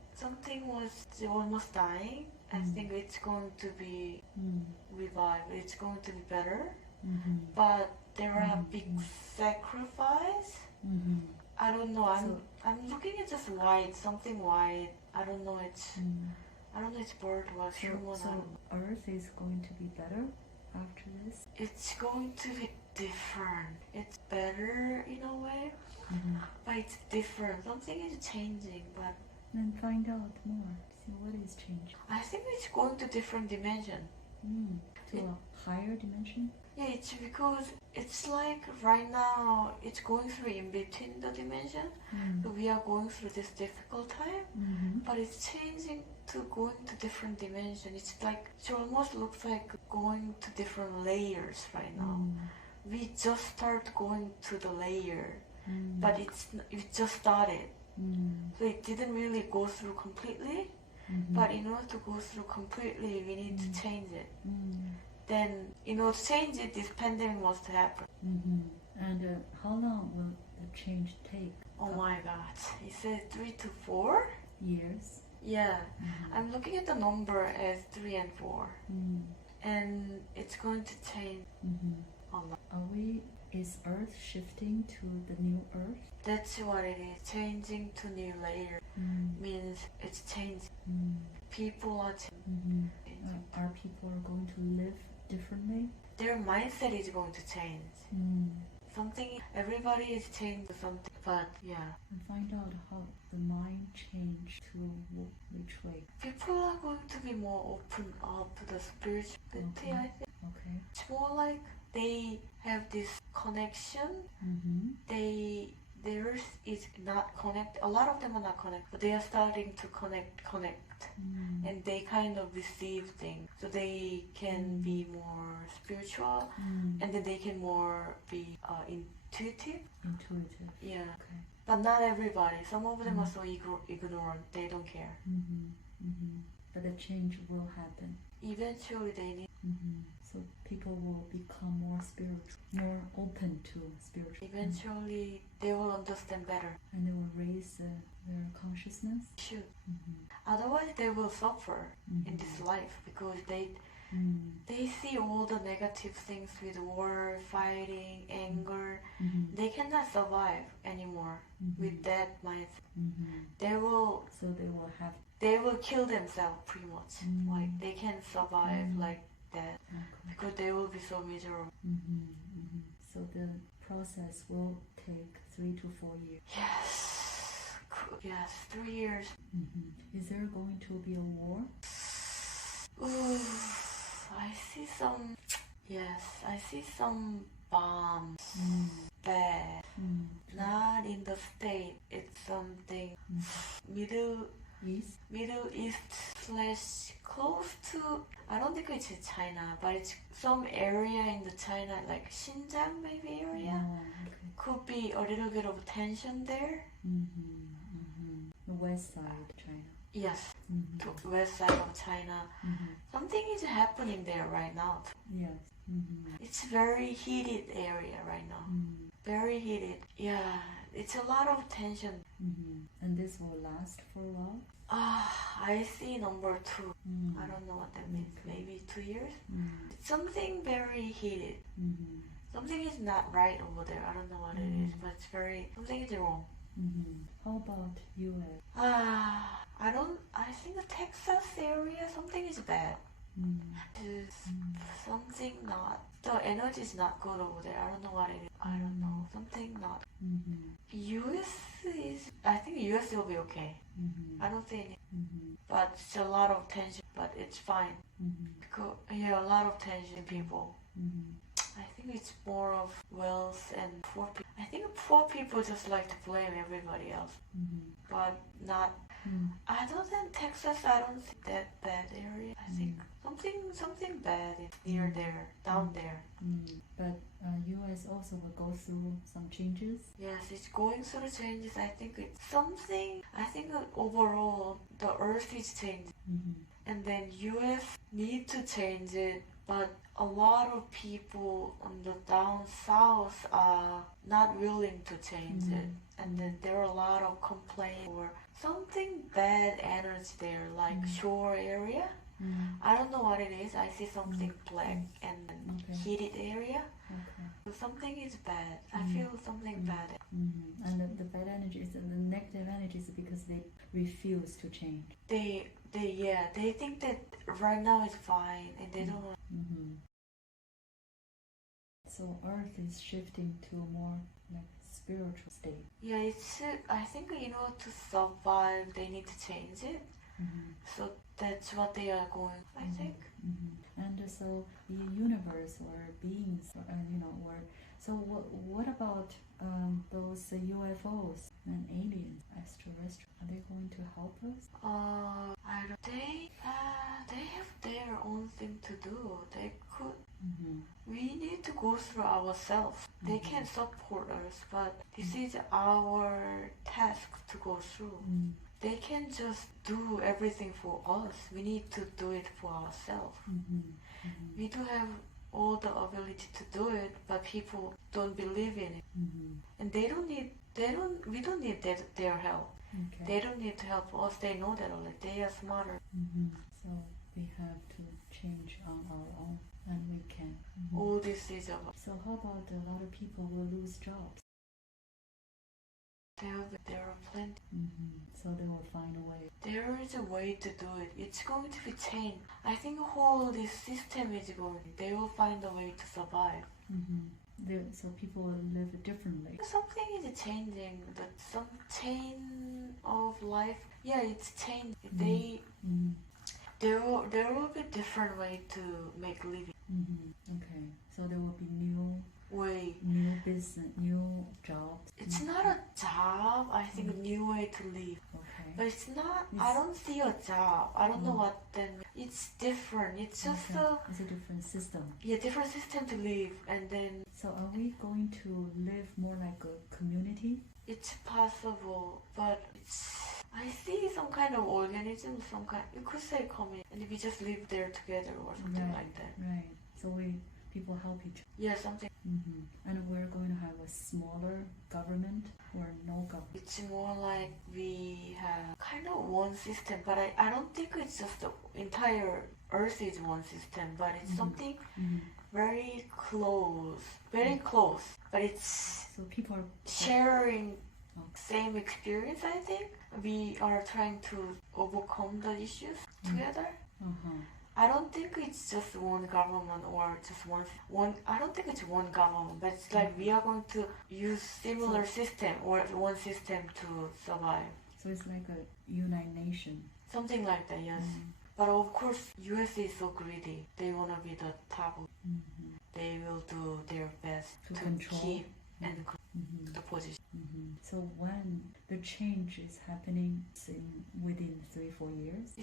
was almost dying. I think it's going to be revived. It's going to be better. But there are big sacrifice. I don't know. I'm looking at just white, something white. I don't know. It's bird was human. So Earth is going to be better after this. It's going to be different. It's better in a way, but it's different. Something is changing, but then find out more. See what is changing. I think it's going to different dimension. To a higher dimension? Yeah, it's because it's like right now it's going through in between the dimension. So we are going through this difficult time, but it's changing to going to different dimension. It's like it almost looks like going to different layers right now. We just start going to the layer, but it just started. So it didn't really go through completely. But in order to go through completely, we need to change it. Then, in order to change it, this pandemic must happen. And how long will the change take? Oh my God! It says 3 to 4 years. Yeah, I'm looking at the number as 3 and 4, and it's going to change a lot. Is Earth shifting to the new Earth? That's what it is. Changing to new layer means it's changing. People are changing. Are people going to live differently? Their mindset is going to change. Everybody is changing something, but yeah. And find out how the mind changed to which way. People are going to be more open up to the spirituality, I think. Okay. It's more like they have this connection. Theirs is not connected. A lot of them are not connected, but they are starting to connect. And they kind of receive things. So they can be more spiritual, and then they can more be intuitive. Yeah. Okay. But not everybody. Some of them are so ignorant, they don't care. But the change will happen. Eventually they need. So people will become more spiritual, more open to spiritual. Eventually they will understand better. And they will raise their consciousness. Should. Otherwise they will suffer in this life because they see all the negative things with war, fighting, anger. They cannot survive anymore with that mindset. They will kill themselves pretty much. Like they can't survive like that because they will be so miserable. So the process will take 3 to 4 years. Yes, 3 years. Is there going to be a war? Ooh, I see some. Yes, I see some bombs. Bad. Not in the state. It's something Middle East / close to. I don't think it's China, but it's some area in the China, like Xinjiang maybe area. Could be a little bit of tension there. The west side of China. Yes, to west side of China. Something is happening there right now. Yes. It's very heated area right now. Very heated. Yeah, it's a lot of tension. And this will last for a while? I see number 2. I don't know what that means. Maybe 2 years? It's something very heated. Something is not right over there. I don't know what it is, but something is wrong. How about US? I think the Texas area, something is bad. There's something not, the energy is not good over there. I don't know what it is. I don't know. Something not. I think US will be okay. I don't see any. But it's a lot of tension, but it's fine. Because, a lot of tension people. I think it's more of wealth and poor people. I think poor people just like to blame everybody else. But not. Other than Texas, I don't see that bad area. I think something bad is near there, down there. But US also will go through some changes. Yes, it's going through changes. I think it's something. I think that overall the earth is changing, and then US need to change it. But a lot of people on the down south are not willing to change it, and then there are a lot of complaints or something bad energy there, like shore area. I don't know what it is. I see something black and heated area. So something is bad. I feel something bad. And the bad energy is the negative energy is because they refuse to change. They think that right now is fine and they don't. So Earth is shifting to a more like spiritual state. Yeah, I think to survive they need to change it. So that's what they are going, I think. And so the universe or beings, so what about those UFOs and aliens, extraterrestrials? Are they going to help us? I don't. They have their own thing to do. They could. We need to go through ourselves. They can support us, but this is our task to go through. They can just do everything for us. We need to do it for ourselves. We do have all the ability to do it, but people don't believe in it. And we don't need their help. They don't need to help us. They know that already. They are smarter. So we have to change on our own, and we can. All this is about. So how about a lot of people will lose jobs? There are plenty. So they will find a way. There is a way to do it. It's going to be changed. I think whole this system is going. They will find a way to survive. So people will live differently. Something is changing. Some chain of life. Yeah, it's changing. There will be different way to make living. Okay, so there will be new business, new jobs. It's not a job. I think a new way to live. Okay. But it's not. I don't see a job. I don't know what then. It's different. It's just it's a different system. Yeah, different system to live, and then. So are we going to live more like a community? It's possible, but I see some kind of organism, you could say community, and we just live there together or something like that. Right. So people help each other. Yeah, something. And we're going to have a smaller government or no government? It's more like we have kind of one system, but I don't think it's just the entire Earth is one system, but it's something very close, but it's So people are sharing same experience. I think we are trying to overcome the issues together. I don't think it's just one government or just one. I don't think it's one government, but it's like we are going to use similar system or one system to survive. So it's like a United Nation. Something like that, yes. But of course, US is so greedy. They wanna be the top. They will do their best to control. Keep and the position. So when the change is happening within 3-4 years?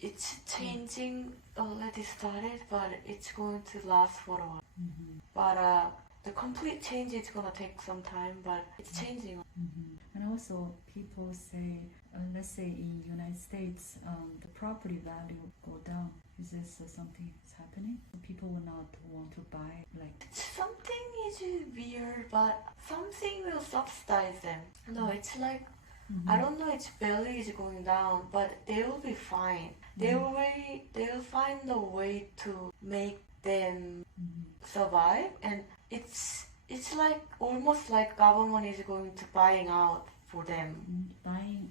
It's changing already started, but it's going to last for a while. But the complete change is gonna take some time, but it's changing. And also people say, let's say in United States, the property value will go down. Is this something that's happening? People will not want to buy Something is weird, but something will subsidize them. No, it's like, I don't know, its value is going down, but they will be fine. They will find a way to make them survive, and it's like almost like government is going to buying out for them. Buying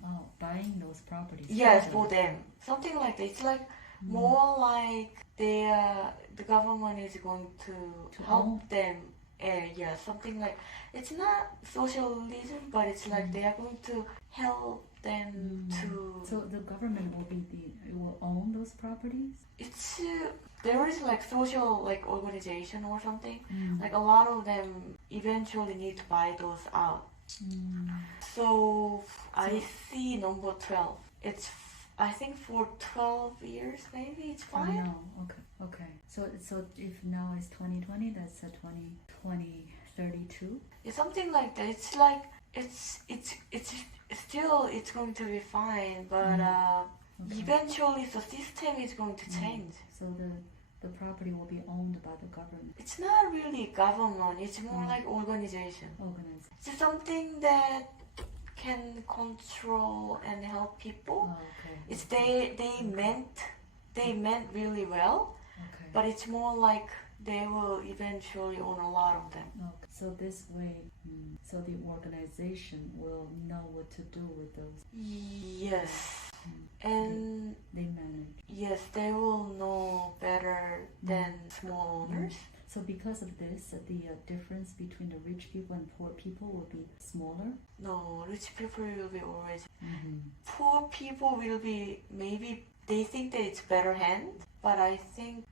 those properties. Yes, for them. Something like that. It's like more like the government is going to help them. Yeah, something like, it's not socialism, but it's like they are going to help them to. So the government will own those properties. It's there is like social like organization or something. Like a lot of them eventually need to buy those out. So I see number 12. It's I think for 12 years maybe it's fine. No, okay. So if now it's 2020, that's a 2032. It's something like that. It's like it's still it's going to be fine, but eventually the system is going to change. So the property will be owned by the government. It's not really government. It's more like organization. It's something that can control and help people. It's they meant really well, but it's more like they will eventually own a lot of them. So this way, so the organization will know what to do with those. Yes. And they manage. Yes, they will know better than small owners. So because of this, the difference between the rich people and poor people will be smaller? No, rich people will be always. Poor people will be, maybe they think that it's better hand, but I think,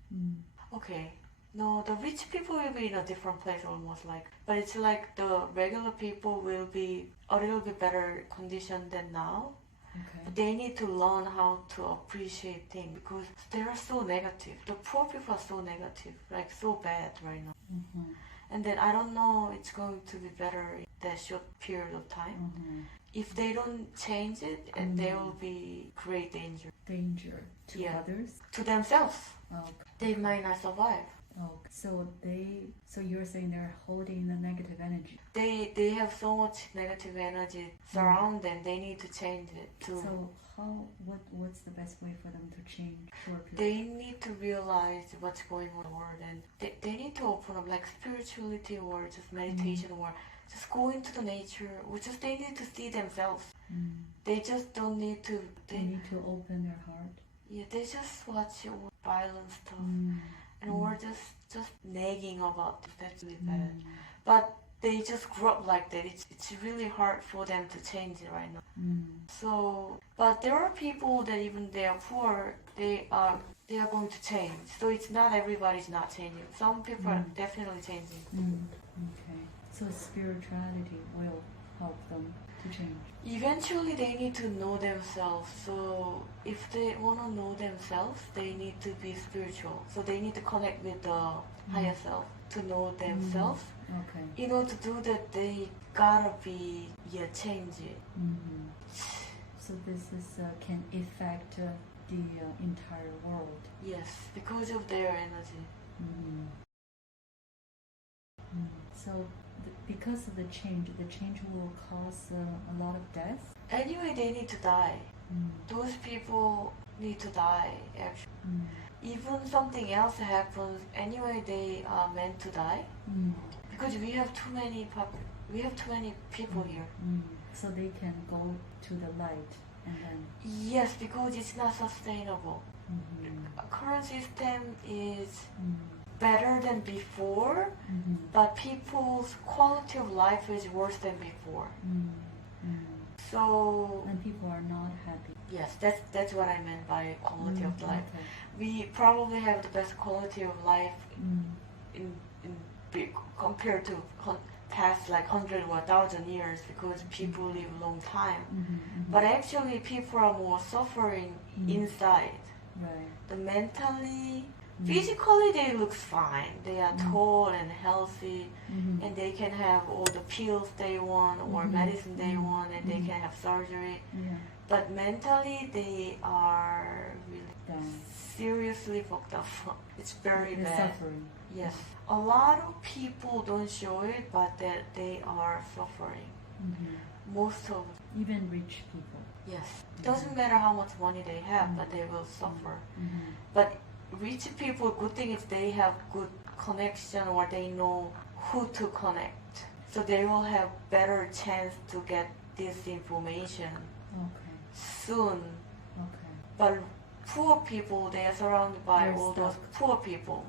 no, the rich people will be in a different place almost like, but it's like the regular people will be a little bit better condition than now. But they need to learn how to appreciate things because they are so negative. The poor people are so negative, like so bad right now. And then I don't know it's going to be better in that short period of time. If they don't change it, and they will be great danger. Danger to others? To themselves. They might not survive. So you're saying they're holding the negative energy. They have so much negative energy surround them. They need to change it too. So what's the best way for them to change? They need to realize what's going on in the world, and they need to open up like spirituality or just meditation or just go into the nature, or just they need to see themselves. They just don't need to. They need to open their heart. Yeah, they just watch violent stuff. And we're just nagging about it. That's really bad. But they just grew up like that. It's really hard for them to change it right now. So, but there are people that even they are poor, they are going to change. So it's not everybody's not changing. Some people are definitely changing. So spirituality will help them to change. Eventually they need to know themselves. So if they want to know themselves, they need to be spiritual. So they need to connect with the higher self to know themselves. In order to do that, they gotta be change it. So this is can affect the entire world. Yes, because of their energy. So because of the change will cause a lot of death. Anyway, they need to die. Those people need to die, actually. Even something else happens, anyway, they are meant to die. Because we have too many people here. So they can go to the light and then... Yes, because it's not sustainable. Current system is better than before, but people's quality of life is worse than before. So... And people are not happy. Yes, that's what I meant by quality of life. Okay. We probably have the best quality of life compared to past like 100 or 1,000 years because people live a long time. But actually people are more suffering inside. Right. The mentally, physically they look fine. They are tall and healthy and they can have all the pills they want or medicine they want and they can have surgery. Yeah. But mentally they are really seriously fucked up. It's very They're bad. suffering. Yes. A lot of people don't show it, but that they are suffering. Most of even rich people. Yes. Doesn't matter how much money they have, but they will suffer. But rich people, good thing is they have good connection or they know who to connect. So they will have better chance to get this information soon. But poor people, they are surrounded by They're all stuck. those poor people.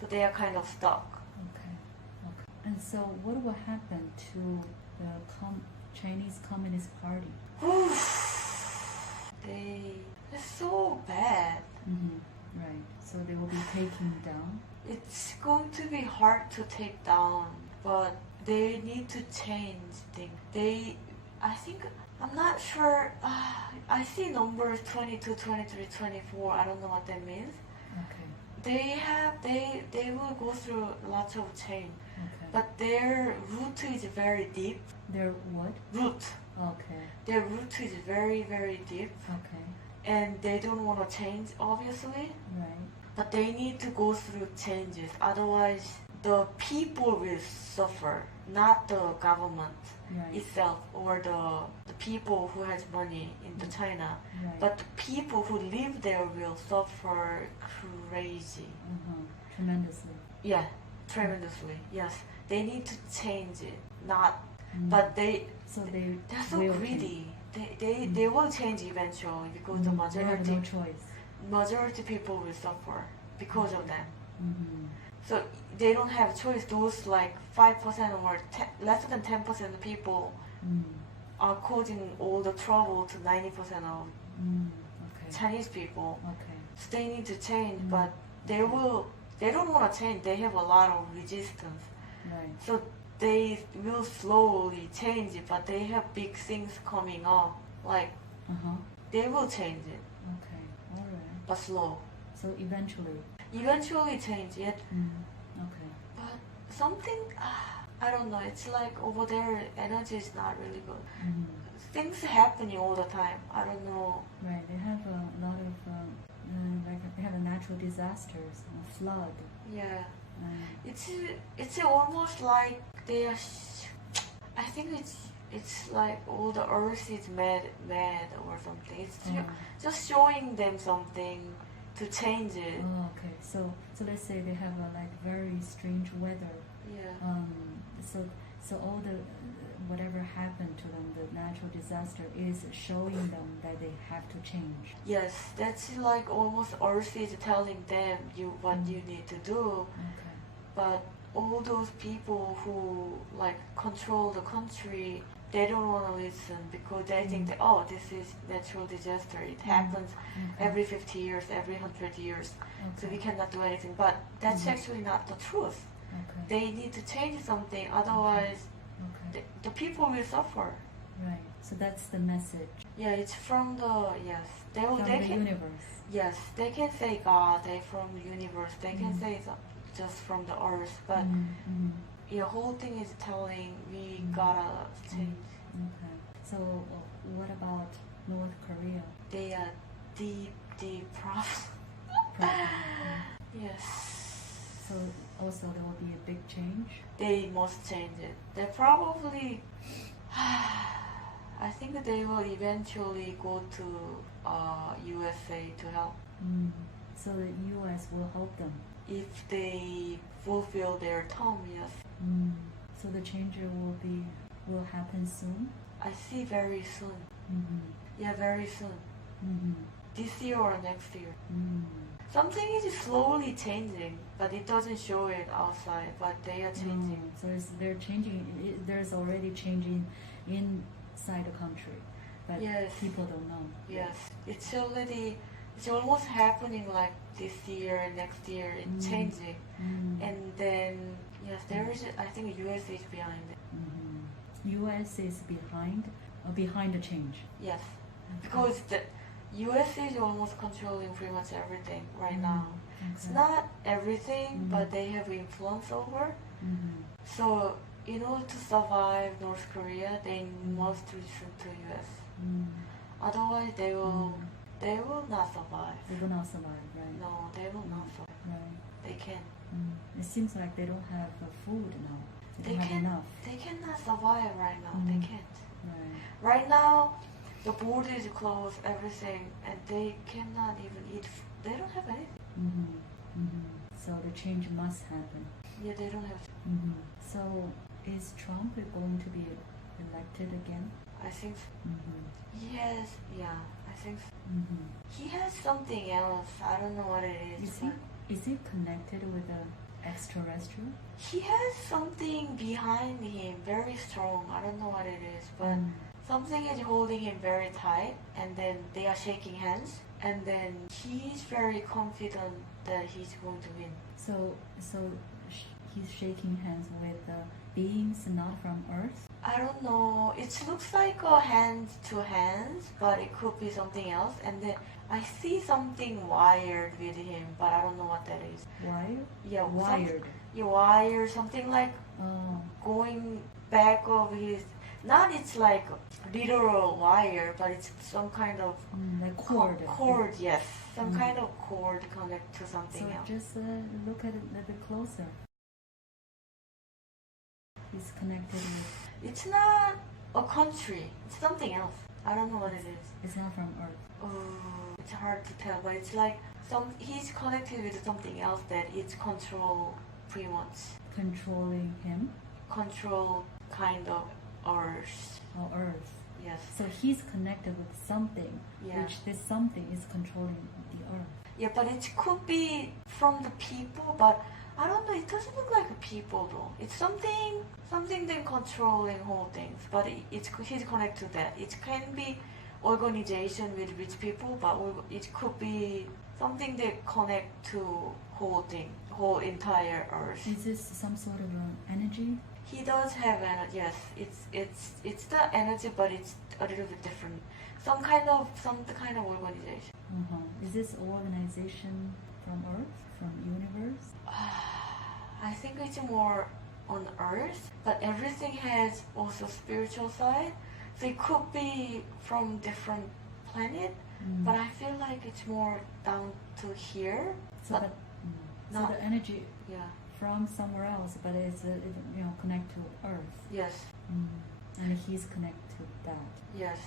So they are kind of stuck. And so what will happen to the Chinese Communist Party? It's so bad. Right. So they will be taken down. It's going to be hard to take down, but they need to change things. I'm not sure. I see numbers 22, 23, 24. I don't know what that means. They will go through lots of change. But their root is very deep. Their what? Root. Their root is very, very deep. And they don't want to change, obviously. Right. But they need to go through changes. Otherwise, the people will suffer, not the government itself or the people who has money in the China. But the people who live there will suffer crazy. Tremendously. Yeah, tremendously. Yes, they need to change it. Not, but they're so greedy. They will change eventually because the They have no choice. majority people will suffer because of them. So they don't have choice. Those like 5% or less than 10% of people are causing all the trouble to 90% of Chinese people. So they need to change, but they don't want to change. They have a lot of resistance. So they will slowly change it, but they have big things coming up. Like they will change it. But slow. So Eventually change it. But something, I don't know, it's like over there energy is not really good. Things happening all the time. I don't know. Right, they have a lot of, they have natural disasters, flood. Yeah. It's almost like they are, I think it's like all the earth is mad or something. It's just showing them something to change it. So let's say they have a like very strange weather. So all the whatever happened to them, the natural disaster is showing them that they have to change. Yes, that's like almost earth is telling them what you need to do. But all those people who like control the country, they don't want to listen because they think that, this is natural disaster. It happens every 50 years, every 100 years. So we cannot do anything. But that's actually not the truth. They need to change something, otherwise the people will suffer. Right. So that's the message. Yeah, it's from the universe. Yes, they can say God, they from the universe. They can say just from the earth, but the whole thing is telling we gotta change. So what about North Korea? They are deep problem. Yes. So also there will be a big change. They must change it. They probably, I think they will eventually go to USA to help. So the U.S. will help them. If they fulfill their term, yes. So the change will happen soon. I see very soon. Yeah, very soon. This year or next year. Something is slowly changing, but it doesn't show it outside. But they are changing. So they're changing. There's already changing inside the country, but yes. People don't know. Yes, it's almost happening like this year, next year. It's changing, and then yes, there is. I think US is behind it. US is behind the change. Yes, because the US is almost controlling pretty much everything right now. It's not everything, but they have influence over. So in order to survive North Korea, they must listen to US. Otherwise, they will not survive. They will not survive, right? No, they will not survive. Right. They can. It seems like they don't have food now. They don't have enough. They cannot survive right now. They can't. Right. Right now, the border is closed, everything, and they cannot even eat. They don't have anything. So the change must happen. Yeah, they don't have. So is Trump going to be elected again? I think so. Yes, yeah, I think so. He has something else. I don't know what it is. Is he connected with the extraterrestrial? He has something behind him, very strong. I don't know what it is, but something is holding him very tight, and then they are shaking hands, and then he's very confident that he's going to win. So he's shaking hands with beings not from Earth? I don't know. It looks like a hand to hands, but it could be something else. And then I see something wired with him, but I don't know what that is. Wired? Yeah, wired. Wired, something like going back of his. Not it's like literal wire, but it's some kind of like cord. Cord, yes, some kind of cord connect to something else. So just look at it a bit closer. He's connected with. It's not a country. It's something else. I don't know what it is. It's not from Earth. It's hard to tell, but it's like he's connected with something else that it's control pretty much. Controlling him? Control kind of Earth. Oh, Earth. Yes. So he's connected with something, which this something is controlling the Earth. Yeah, but it could be from the people, but I don't know. It doesn't look like a people though. It's something that controlling whole things, but he's connected to that. It can be organization with rich people, but it could be something that connect to whole thing, whole entire Earth. Is this some sort of energy? He does have energy. Yes, it's the energy, but it's a little bit different. Some kind of organization. Is this organization from Earth, from universe? I think it's more on Earth, but everything has also spiritual side. So it could be from different planet, but I feel like it's more down to here. So the energy from somewhere else, but it's connect to Earth. Yes. And he's connected to that. Yes.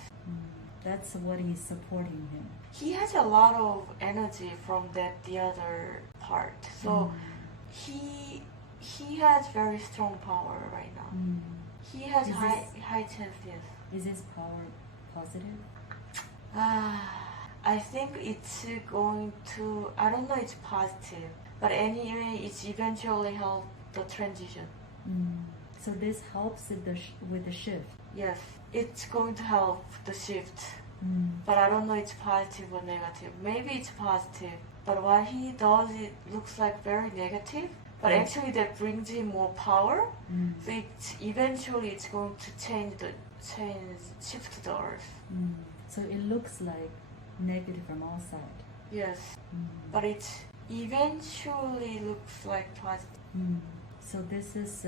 That's what is supporting him. He has a lot of energy from the other part. So he has very strong power right now. He has high chance, yes. Is his power positive? I think it's going to, I don't know it's positive, but anyway, it's eventually help the transition. So this helps with the shift? Yes, it's going to help the shift, but I don't know it's positive or negative. Maybe it's positive, but what he does, it looks like very negative, but actually that brings him more power, so eventually it's going to shift the Earth. So it looks like negative from outside. Yes, but it eventually looks like positive. So this is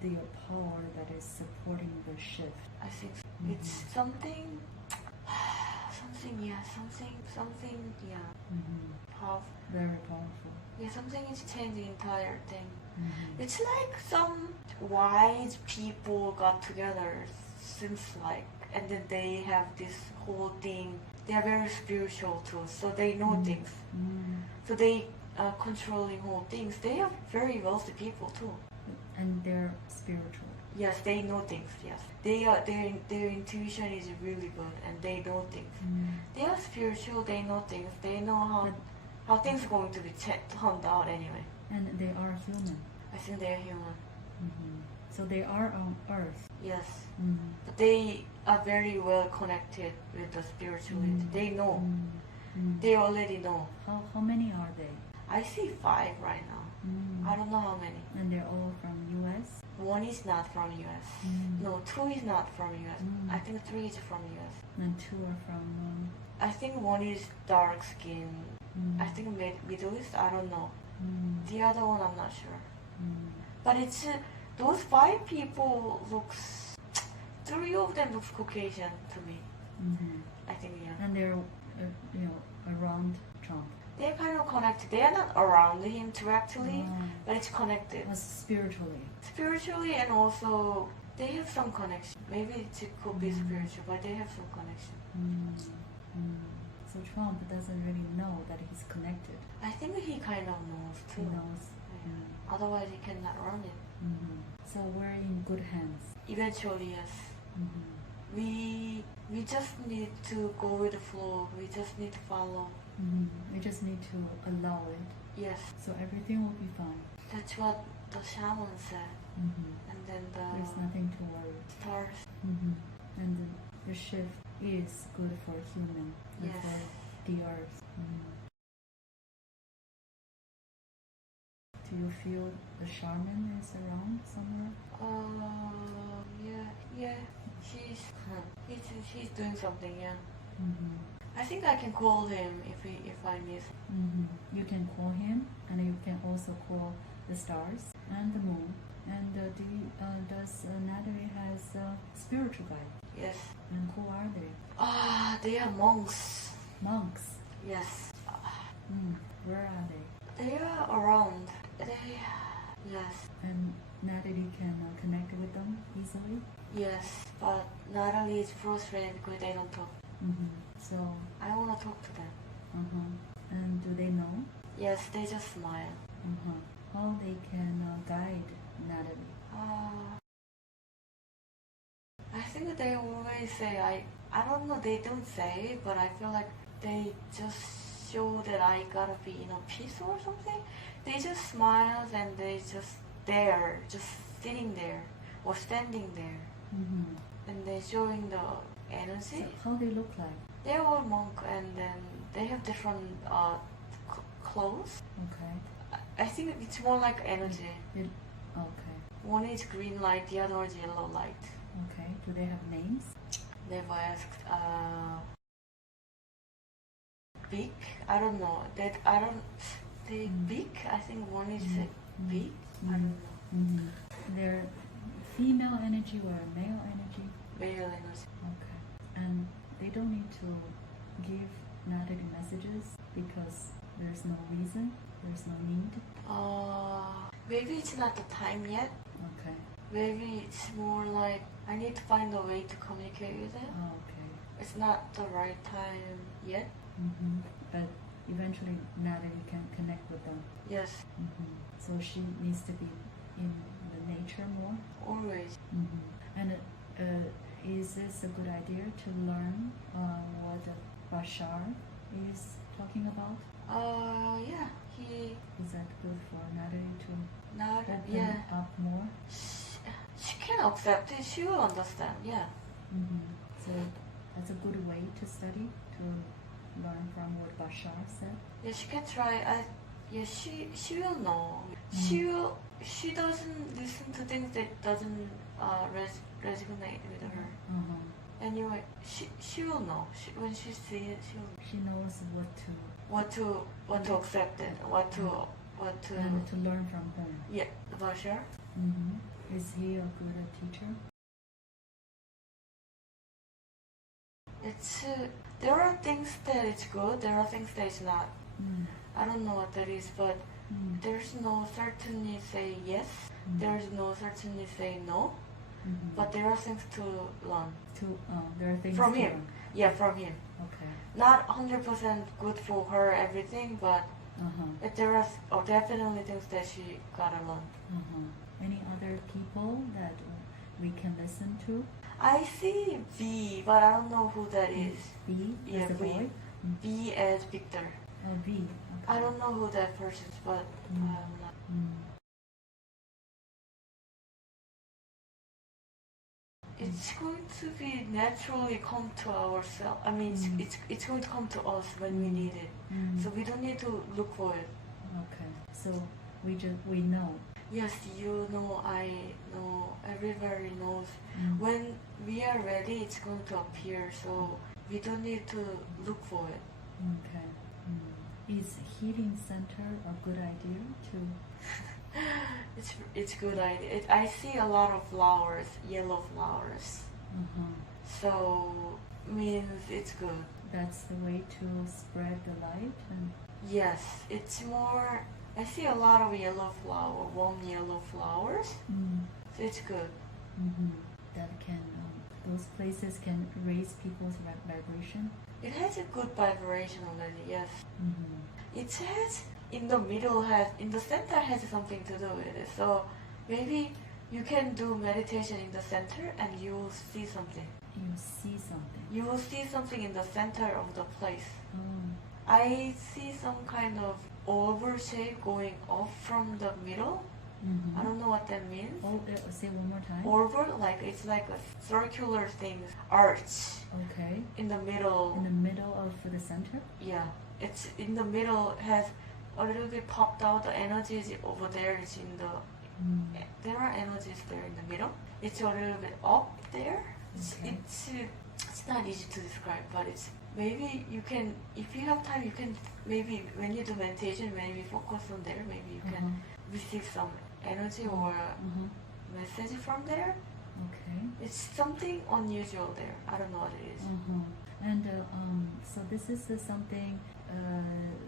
the power that is supporting the shift. I think it's something, Very powerful. Yeah, something is changing the entire thing. It's like some wise people got together, seems like, and then they have this whole thing. They are very spiritual too, so they know things. So they are controlling whole things. They are very wealthy people too. And they're spiritual. Yes, they know things. Yes, they are. Their intuition is really good, and they know things. They are spiritual. They know things. They know how things are going to be turned out anyway. And they are human. I think they are human. So they are on Earth. Yes, but they are very well connected with the spirituality. They know. They already know. How many are they? I see 5 right now. I don't know how many. And they're all from US? 1 is not from US. No, 2 is not from US. I think 3 is from US. And 2 are from... I think 1 is dark skin. I think Middle East, I don't know. The other one, I'm not sure. But it's those 5 people looks... 3 of them looks Caucasian to me. I think, yeah. And they're, around Trump. They're kind of connected. They are not around him directly, but it's connected. Spiritually. Spiritually, and also they have some connection. Maybe it could be spiritual, but they have some connection. So Trump doesn't really know that he's connected. I think he kind of knows too. He knows. Yeah. Otherwise, he cannot run it. So we're in good hands. Eventually, yes. We just need to go with the flow. We just need to follow. We just need to allow it. Yes. So everything will be fine. That's what the shaman said. And then there's nothing to worry. Stars. And the shift is good for human and for the earth. Do you feel the shaman is around somewhere? Yeah. He's doing something. Yeah. I think I can call him if I miss. You can call him, and you can also call the stars and the moon. And does Natalie has a spiritual guide? Yes. And who are they? They are monks. Monks. Yes. Where are they? They are around. Yes. And Natalie can connect with them easily? Yes, but Natalie is frustrated because they don't talk. So I want to talk to them. And do they know? Yes, they just smile. How they can guide Natalie? I think they always say, I don't know, they don't say, but I feel like they just show that I gotta be in a peace or something. They just smile and they just there, just sitting there or standing there. And they're showing the energy. So how they look like? They're all monk, and then they have different clothes. Okay. I think it's more like energy. Okay. One is green light, the other is yellow light. Okay. Do they have names? Never asked. Big? I don't know. They big? I think one is big. I don't know. They're female energy or male energy? Male energy. Okay. And they don't need to give Natalie messages because there's no reason, there's no need? Maybe it's not the time yet. Okay. Maybe it's more like I need to find a way to communicate with them. Okay. It's not the right time yet. But eventually Natalie can connect with them. Yes. So she needs to be in the nature more? Always. And is this a good idea to learn what Bashar is talking about? Yeah. Is that good for Natalie to open up more? She can accept it. She will understand. Yeah. So that's a good way to study, to learn from what Bashar said. Yeah, she can try. She will know. She doesn't listen to things that doesn't resonate with her. Anyway, she will know. When she sees it, she knows what to accept it, what to and to learn from him. Yeah, Bashar. Is he a good teacher? It's there are things that it's good. There are things that it's not. I don't know what that is, but There's no certainly say yes. There's no certainly say no. But there are things to learn. There are things from to him. learn. Yeah, from him. Okay. Not 100% good for her, everything, but there are definitely things that she gotta learn. Any other people that we can listen to? I see V, but I don't know who that is. V Yeah, as a V. boy? V as Victor. Oh, V. Okay. I don't know who that person is, but it's going to be naturally come to ourselves. I mean, it's going to come to us when we need it. So we don't need to look for it. Okay. So we know. Yes, you know, I know, everybody knows. When we are ready, it's going to appear. So we don't need to look for it. Okay. Is healing center a good idea to? It's good idea. I see a lot of flowers, yellow flowers. So means it's good. That's the way to spread the light. Yes, it's more. I see a lot of yellow flower, warm yellow flowers. So it's good. That can those places can raise people's vibration. It has a good vibration already. Yes. It has in the middle in the center has something to do with it. So maybe you can do meditation in the center and you will see something. You see something. You will see something in the center of the place. Oh. I see some kind of oval shape going up from the middle. I don't know what that means. Oh, say one more time. Oval, like it's like a circular thing, arch. Okay. In the middle. In the middle of the center? Yeah. It's in the middle, has a little bit popped out. The energy is over there. It's in the. There are energies there in the middle. It's a little bit up there. Okay. It's not easy to describe, but it's maybe you can, if you have time, you can maybe when you do meditation, maybe focus on there. Maybe you can receive some energy or message from there. Okay. It's something unusual there. I don't know what it is. And so this is something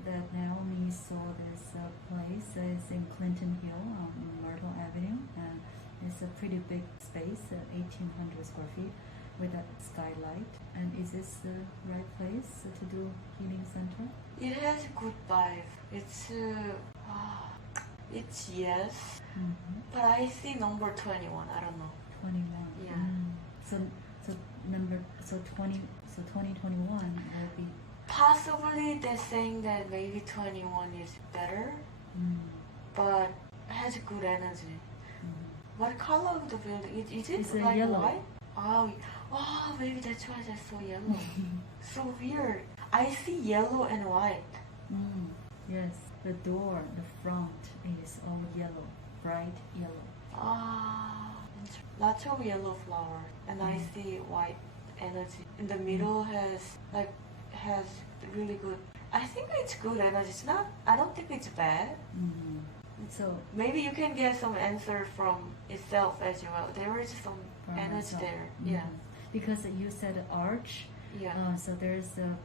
that Naomi saw this place. It's in Clinton Hill on Myrtle Avenue, and it's a pretty big space, 1,800 square feet, with a skylight. And is this the right place to do healing center? It has a good vibe. It's yes, but I see number 21. I don't know. 21. Yeah. So 2021 will be. Possibly they're saying that maybe 21 is better, but has good energy. What color of the building? Is it It's like yellow. white? Oh, maybe that's why I saw yellow. So weird. I see yellow and white. Yes, the door, the front is all yellow, bright yellow. Lots of yellow flowers, and I see white energy. In the middle has really good. I think it's good energy. It's not. I don't think it's bad. So maybe you can get some answer from itself as well. There is some energy itself. there. Yeah. Because you said arch. Yeah. So there's the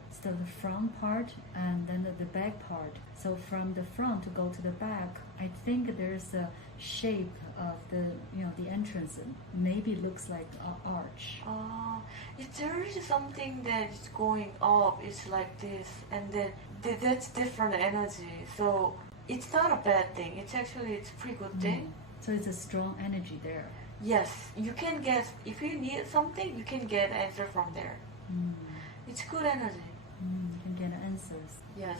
front part and then the back part. So from the front to go to the back, I think there's a shape of the entrance. Maybe looks like an arch. If there is something that's going up, it's like this, and then that's different energy. So it's not a bad thing. It's a pretty good thing. So it's a strong energy there. Yes, you can get, if you need something, you can get answer from there. It's good energy. You can get answers. Yes.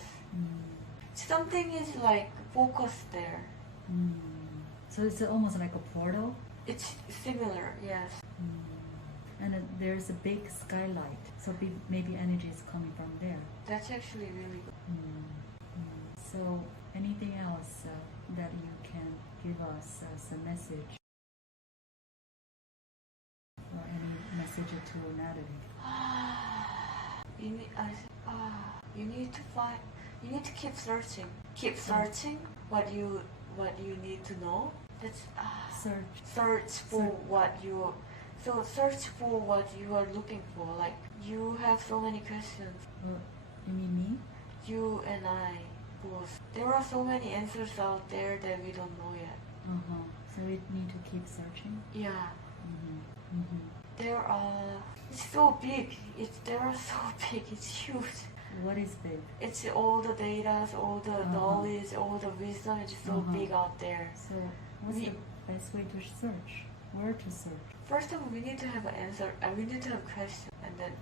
Something is like focused there. So it's almost like a portal? It's similar, yes. And there's a big skylight, so maybe energy is coming from there. That's actually really good. So anything else that you can give us as a message? Or any message to Natalie? You need to keep searching. Keep searching what you need to know. That's search for what you. So search for what you are looking for. Like you have so many questions. You mean me? You and I. both. There are so many answers out there that we don't know yet. So we need to keep searching. Yeah. Mm-hmm. There are. It's so big. They are so big. It's huge. What is big? It's all the data, all the knowledge, all the wisdom. It's so big out there. So what's the best way to search? Where to search? First of all, we need to have an answer, and we need to have a question, and then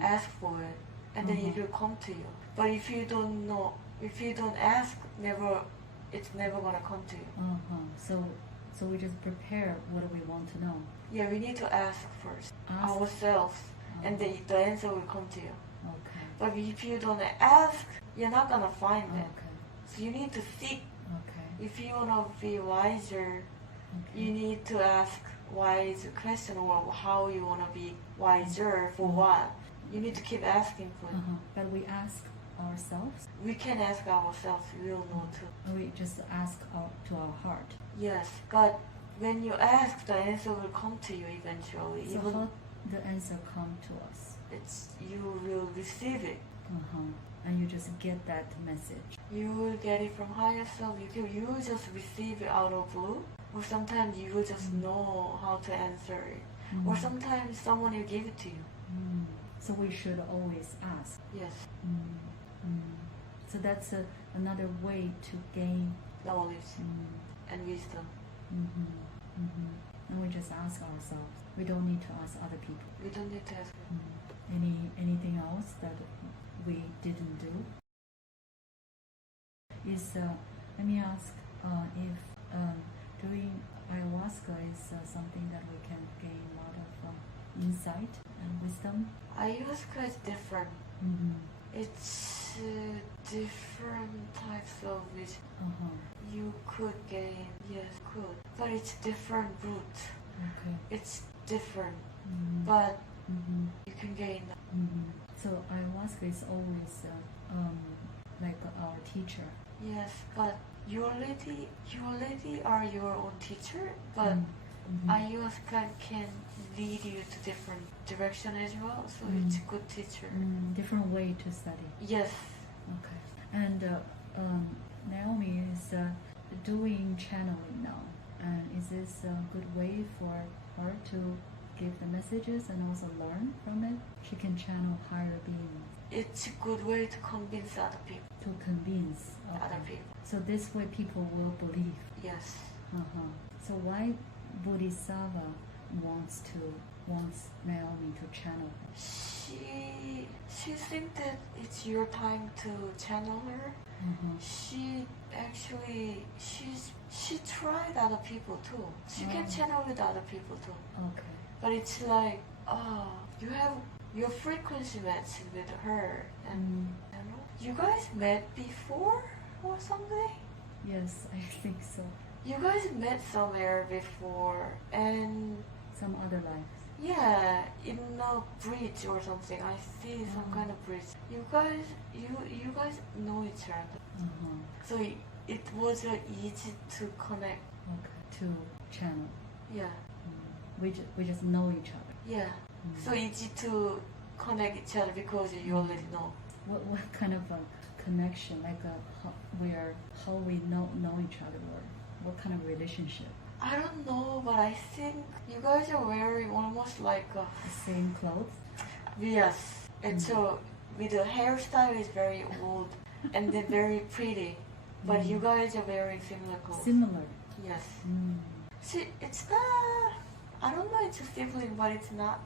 ask for it, and then it will come to you. But if you don't know, if you don't ask, it's never gonna come to you. So we just prepare what we want to know. Yeah, we need to ask first ourselves, and the answer will come to you. Okay. But if you don't ask, you're not gonna find it. Okay. So you need to seek. Okay. If you wanna be wiser, you need to ask wise question, or how you wanna be wiser for what. You need to keep asking for it. But we ask ourselves. We can ask ourselves. We will know too. We just ask to our heart. Yes, but when you ask, the answer will come to you eventually. So how the answer come to us? You will receive it. And you just get that message. You will get it from higher self. You will just receive it out of blue, or sometimes you will just know how to answer it, or sometimes someone will give it to you. So we should always ask. Yes. So that's another way to gain knowledge and wisdom. And we just ask ourselves. We don't need to ask other people. We don't need to ask. Anything else that we didn't do? Let me ask if doing ayahuasca is something that we can gain a lot of insight and wisdom. Ayahuasca is different. It's different types of wisdom. You could gain, yes, could, but it's different route. Okay. It's different, but you can gain. So ayahuasca is always like our teacher. Yes, but you already are your own teacher, but ayahuasca can lead you to different direction as well, so it's a good teacher. Different way to study. Yes. Okay. And Naomi is doing channeling now, and is this a good way for her to give the messages and also learn from it? She can channel higher beings. It's a good way to convince other people. To convince other people. So this way people will believe. Yes. So why Bodhisattva wants Naomi to channel her? She thinks that it's your time to channel her. She actually she tried other people too. She can channel with other people too. Okay. But it's like, you have your frequency match with her, and you guys met before or something? Yes, I think so. You guys met somewhere before, and some other lives. Yeah, in a bridge or something. I see some kind of bridge. You guys know each other. So it was easy to connect. Okay. To channel. Yeah. We just know each other. Yeah. So easy to connect each other because you already know. What kind of a connection? Like how we know each other, or what kind of relationship? I don't know, but I think you guys are wearing almost like the same clothes. Yes. And so with the hairstyle is very old and then very pretty. But you guys are wearing similar clothes. Similar. Yes. See, it's not. I don't know. It's a sibling, but it's not.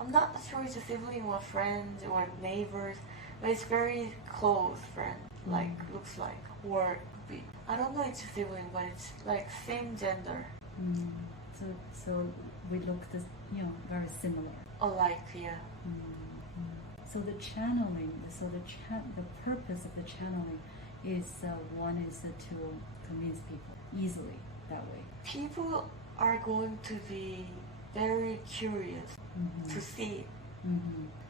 I'm not sure it's a sibling or friends or neighbors, but it's very close friend. Like looks like, or I don't know. It's a sibling, but it's like same gender. So we look very similar. Alike, yeah. So the channeling. The purpose of the channeling is one is to convince people easily that way. People are going to be very curious to see.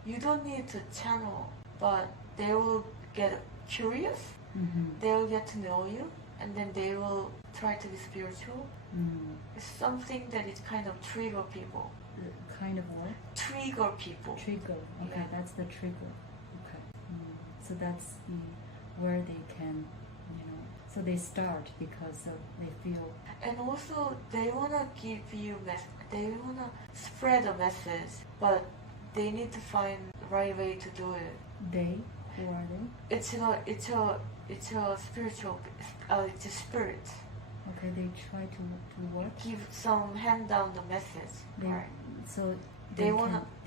You don't need to channel, but they will get curious. They will get to know you, and then they will try to be spiritual. It's something that is kind of trigger people. Kind of what? Trigger people. Trigger. Okay, yeah. That's the trigger. Okay. So that's the where they can, so they start because they feel. And also, they wanna give you they wanna spread a message, but they need to find the right way to do it. They? Who are they? It's a spiritual. It's a spirit. Okay, they try to what? Give some hand down the message. Right. So they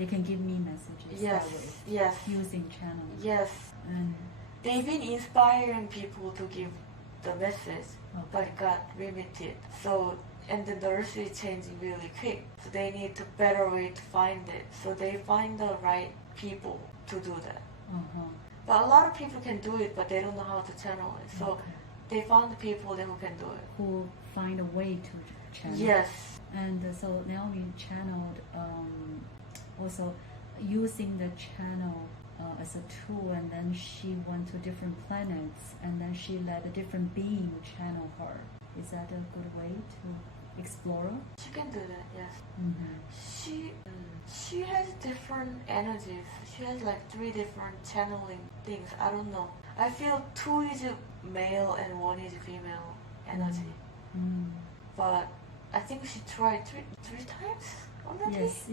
can give me messages. Yes. That way. Yes. Using channels. Yes. And they've been inspiring people to give the message, okay. but it got limited. So, and the nurse is changing really quick. So they need a better way to find it. So they find the right people to do that. Uh-huh. But a lot of people can do it, but they don't know how to channel it. So okay. they found the people who can do it. Who find a way to channel. Yes. And so Naomi channeled, also using the channel as a tool, and then she went to different planets, and then she let a different being channel her. Is that a good way to explore? She can do that, yes. Mm-hmm. She has different energies. She has like 3 different channeling things. I don't know. I feel 2 is male and 1 is female energy. Mm-hmm. But I think she tried three times already. Yes,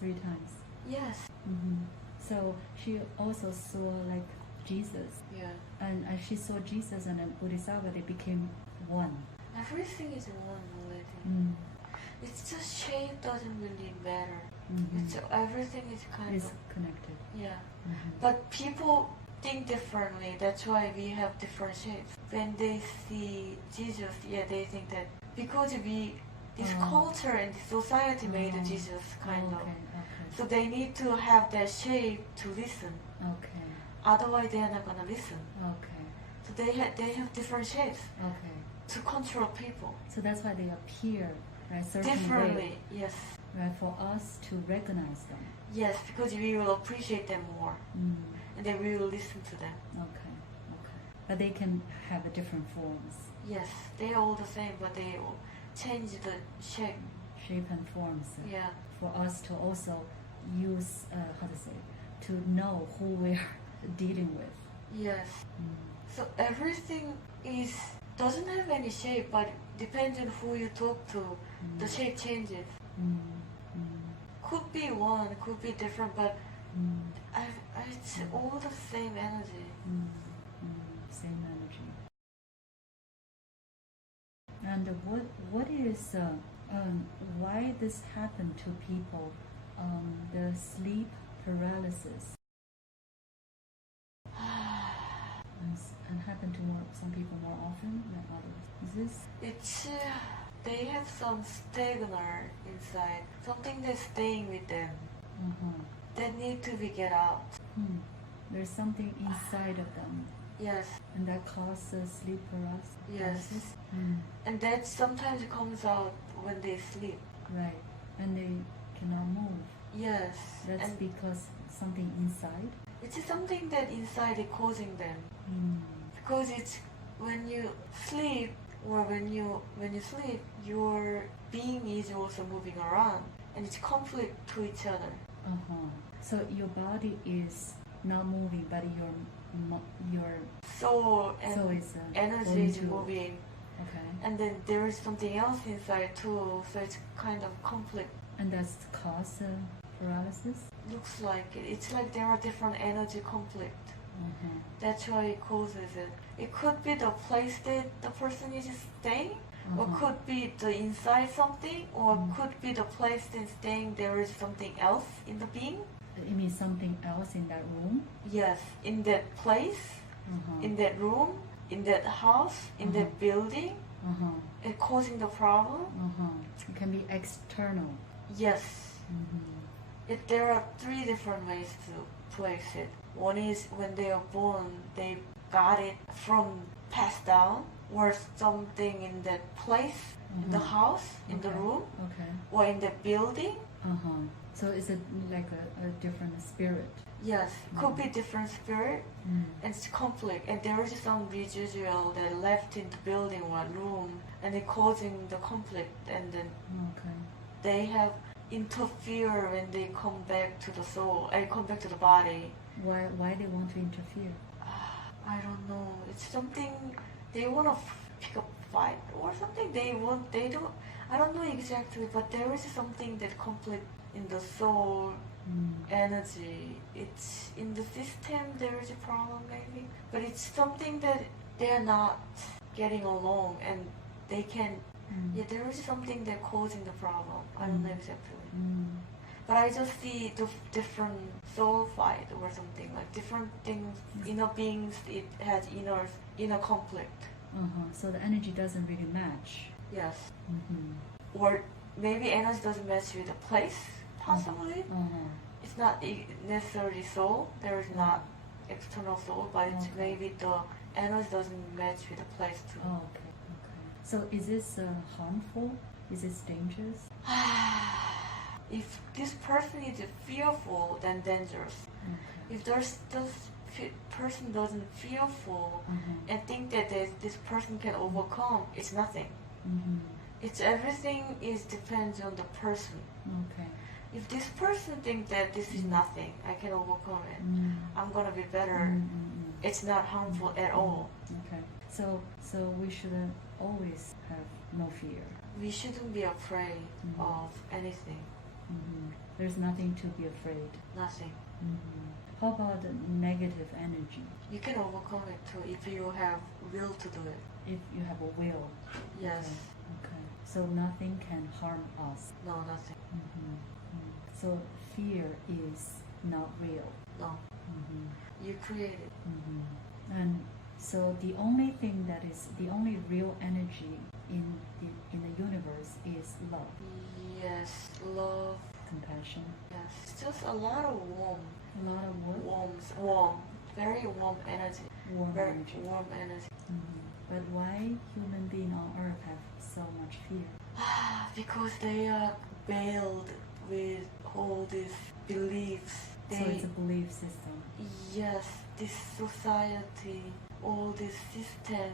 3 times. Yes. Mm-hmm. So she also saw like Jesus. Yeah. And as she saw Jesus and then Bodhisattva, they became one. Everything is one already. Mm. It's just shape doesn't really matter. Mm-hmm. It's everything is kind It's of connected. yeah. Mm-hmm. But people think differently. That's why we have different shapes. When they see Jesus, they think that because this culture and this society made Jesus kind of. Okay. So they need to have that shape to listen. Okay. Otherwise, they are not gonna listen. Okay. So they have different shapes Okay. to control people. So that's why they appear right certain Differently, way, yes. right, for us to recognize them. Yes, because we will appreciate them more, and then we will listen to them. Okay. But they can have a different forms. Yes, they are all the same, but they will change the shape. Shape and forms. Yeah. For us to also use, to know who we're dealing with. Yes. So everything doesn't have any shape, but depends on who you talk to, the shape changes. Could be one, could be different, but it's all the same energy. Same energy. And what is why this happened to people? The sleep paralysis. And happen to some people more often than others. Is this? They have some stigma inside, something that's staying with them. That need to be get out. There's something inside of them. Yes. And that causes sleep paralysis. Yes. And that sometimes comes out when they sleep. Right. And they cannot move. Yes. That's because something inside. It's something that inside is causing them. Because it's when you sleep or when you sleep, your being is also moving around, and it's conflict to each other. So your body is not moving, but your soul and is, energy is moving. Okay. And then there is something else inside too, so it's kind of conflict. And that's cause paralysis? Looks like it. It's like there are different energy conflict. That's why it causes it. It could be the place that the person is staying, or could be the inside something, or could be the place that's staying there is something else in the being. You mean something else in that room? Yes, in that place, in that room, in that house, in that building, it causing the problem. It can be external. Yes. There are 3 different ways to place it. One is when they are born, they got it from passed down, or something in that place, in the house, in the room, or in the building. So it's like a different spirit. Yes, could be different spirit, and it's conflict. And there is some residual that left in the building or room, and it causing the conflict. And then they have interfere when they come back to the soul, and come back to the body. Why they want to interfere? I don't know. It's something they want to pick up fight or something. They don't. I don't know exactly, but there is something that conflict in the soul energy. It's in the system. There is a problem maybe, but it's something that they are not getting along, and they can. Yeah, there is something that causing the problem. I don't know exactly. But I just see the different soul fight or something, like different things, inner beings, it has inner conflict. So the energy doesn't really match. Yes. Or maybe energy doesn't match with the place, possibly. It's not necessarily soul, there is not external soul, but it's maybe the energy doesn't match with the place too. Okay. So is this harmful? Is this dangerous? If this person is fearful, then dangerous. If this person doesn't fearful and think that this person can overcome, it's nothing. It's everything depends on the person. Okay. If this person thinks that this is nothing, I can overcome it, I'm gonna be better, it's not harmful at all. Okay. So we shouldn't always have no fear. We shouldn't be afraid of anything. There's nothing to be afraid. Nothing. How about the negative energy? You can overcome it too if you have will to do it. If you have a will. Yes. Okay. So nothing can harm us. No, nothing. So fear is not real. No. You create it. And so the only thing that is the only real energy in the universe is love. Yes, love. Compassion. Yes, it's just a lot of warm. A lot of what? Warm. Very warm energy. Warm energy. Warm energy. But why human beings on earth have so much fear? Because they are veiled with all these beliefs. So it's a belief system. Yes, this society, all this system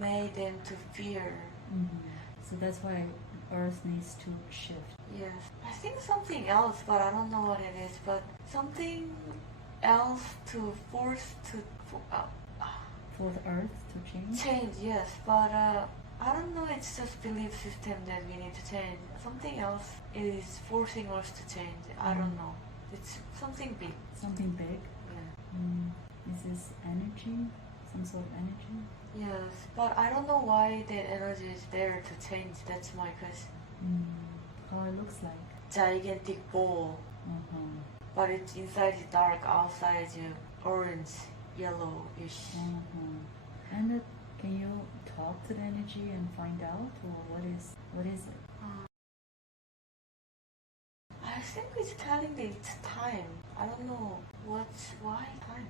made them to fear. So that's why Earth needs to shift. Yes, I think something else, but I don't know what it is. But something else to force to for the Earth to change. Change, yes, but I don't know. It's just belief system that we need to change. Something else is forcing us to change. I don't know. It's something big. Something big. Yeah. Is this energy? Some sort of energy? Yes, but I don't know why that energy is there to change. That's my question. How it looks like? Gigantic ball, but it's inside is dark, outside is orange, yellowish. And can you talk to the energy and find out, or what is it? I think it's telling me it's time. I don't know why time.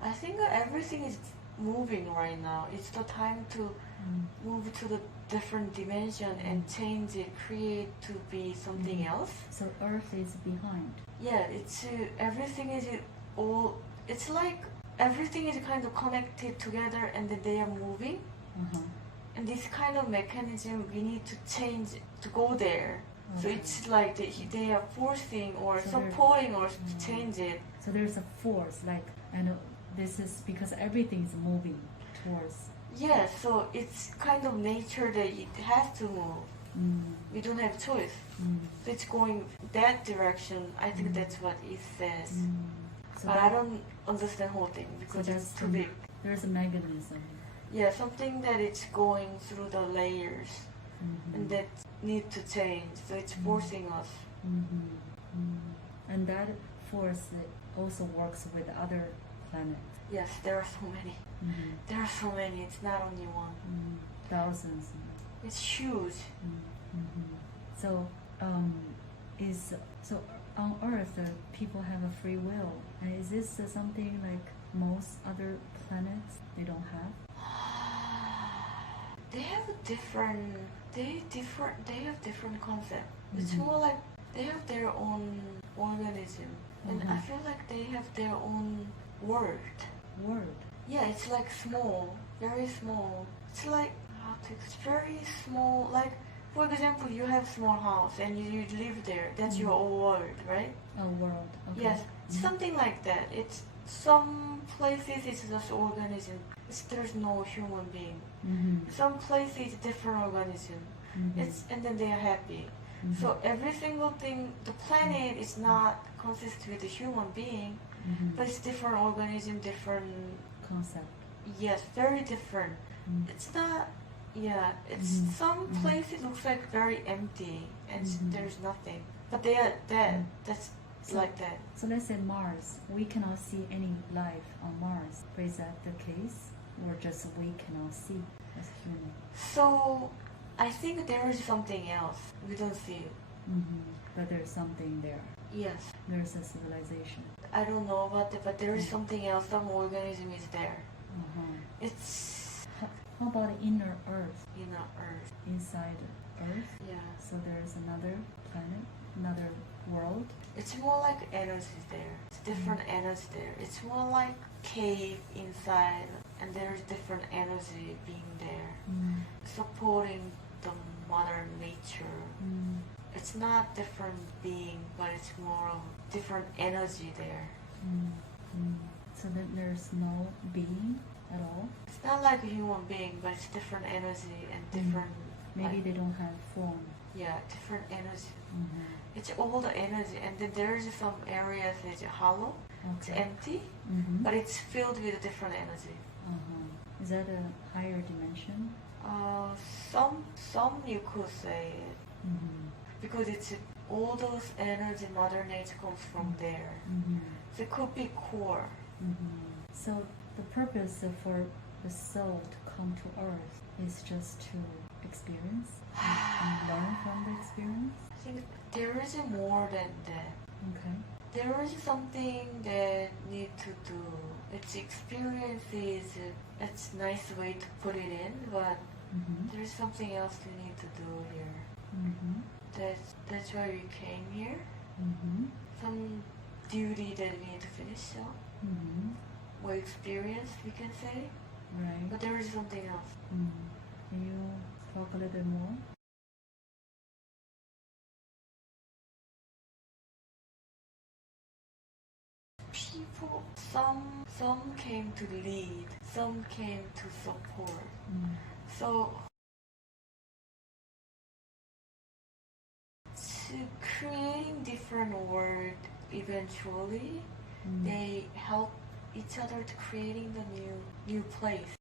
I think everything is moving right now. It's the time to move to the different dimension and change it, create to be something else. So Earth is behind. Yeah, it's everything is all. It's like everything is kind of connected together, and then they are moving. And this kind of mechanism, we need to change to go there. So it's like they are forcing or supporting us to change it. So there's a force, like, and this is because everything is moving towards. Yeah, so it's kind of nature that it has to move. We don't have choice. So it's going that direction. I think that's what it says. So but I don't understand the whole thing because so it's too big. There's a mechanism. Yeah, something that it's going through the layers and that need to change. So it's forcing us. And that force also works with other planets. Yes, there are so many. There are so many. It's not only one. Thousands. It's huge. So, so on Earth, people have a free will. And is this something like most other planets they don't have? They have different. They have different concept. It's more like they have their own organism, and I feel like they have their own word. Word. Yeah, it's like small, very small. It's like it's very small. Like For example, you have small house and you live there. That's your own world, right? A world. Okay. Yes, something like that. It's some places it's just organism. There's no human being. Some places it's different organism. And then they are happy. So every single thing, the planet is not consist with a human being, but it's different organism, different concept. Yes, very different. It's not. Yeah, it's some places looks like very empty and there's nothing. But they are that. That's So- like that. So let's say Mars, we cannot see any life on Mars. Is that the case, or just we cannot see as human? So I think there is something else we don't see it. But there's something there. Yes, There's a civilization. I don't know about it, but there is something else. Some organism is there. It's How about the inner Earth? Earth. Inside Earth, Yeah, so there's another planet, another world. it's more like energy there. It's different energy there. It's more like cave inside, and there's different energy being there, supporting the mother nature. It's not different being, but it's more of different energy there. So then there's no being at all. It's not like a human being, but it's different energy and different. Maybe like, they don't have form. yeah, different energy. It's all the energy, and then there's some areas that's hollow, it's Okay. empty, but it's filled with different energy. Is that a higher dimension? Some you could say it, because it's all those energy, Mother Nature comes from there. So it could be core. So the purpose for the soul to come to Earth is just to experience and learn from the experience. I think there is more than that. Okay. There is something that need to do. Its experience is it's nice way to put it in, but there is something else we need to do here. That's why we came here. Some duty that we need to finish up. Or experience, we can say. Right. But there is something else. Can you talk a little bit more? People, some came to lead, some came to support. So to creating different world eventually, they help each other to creating the new place.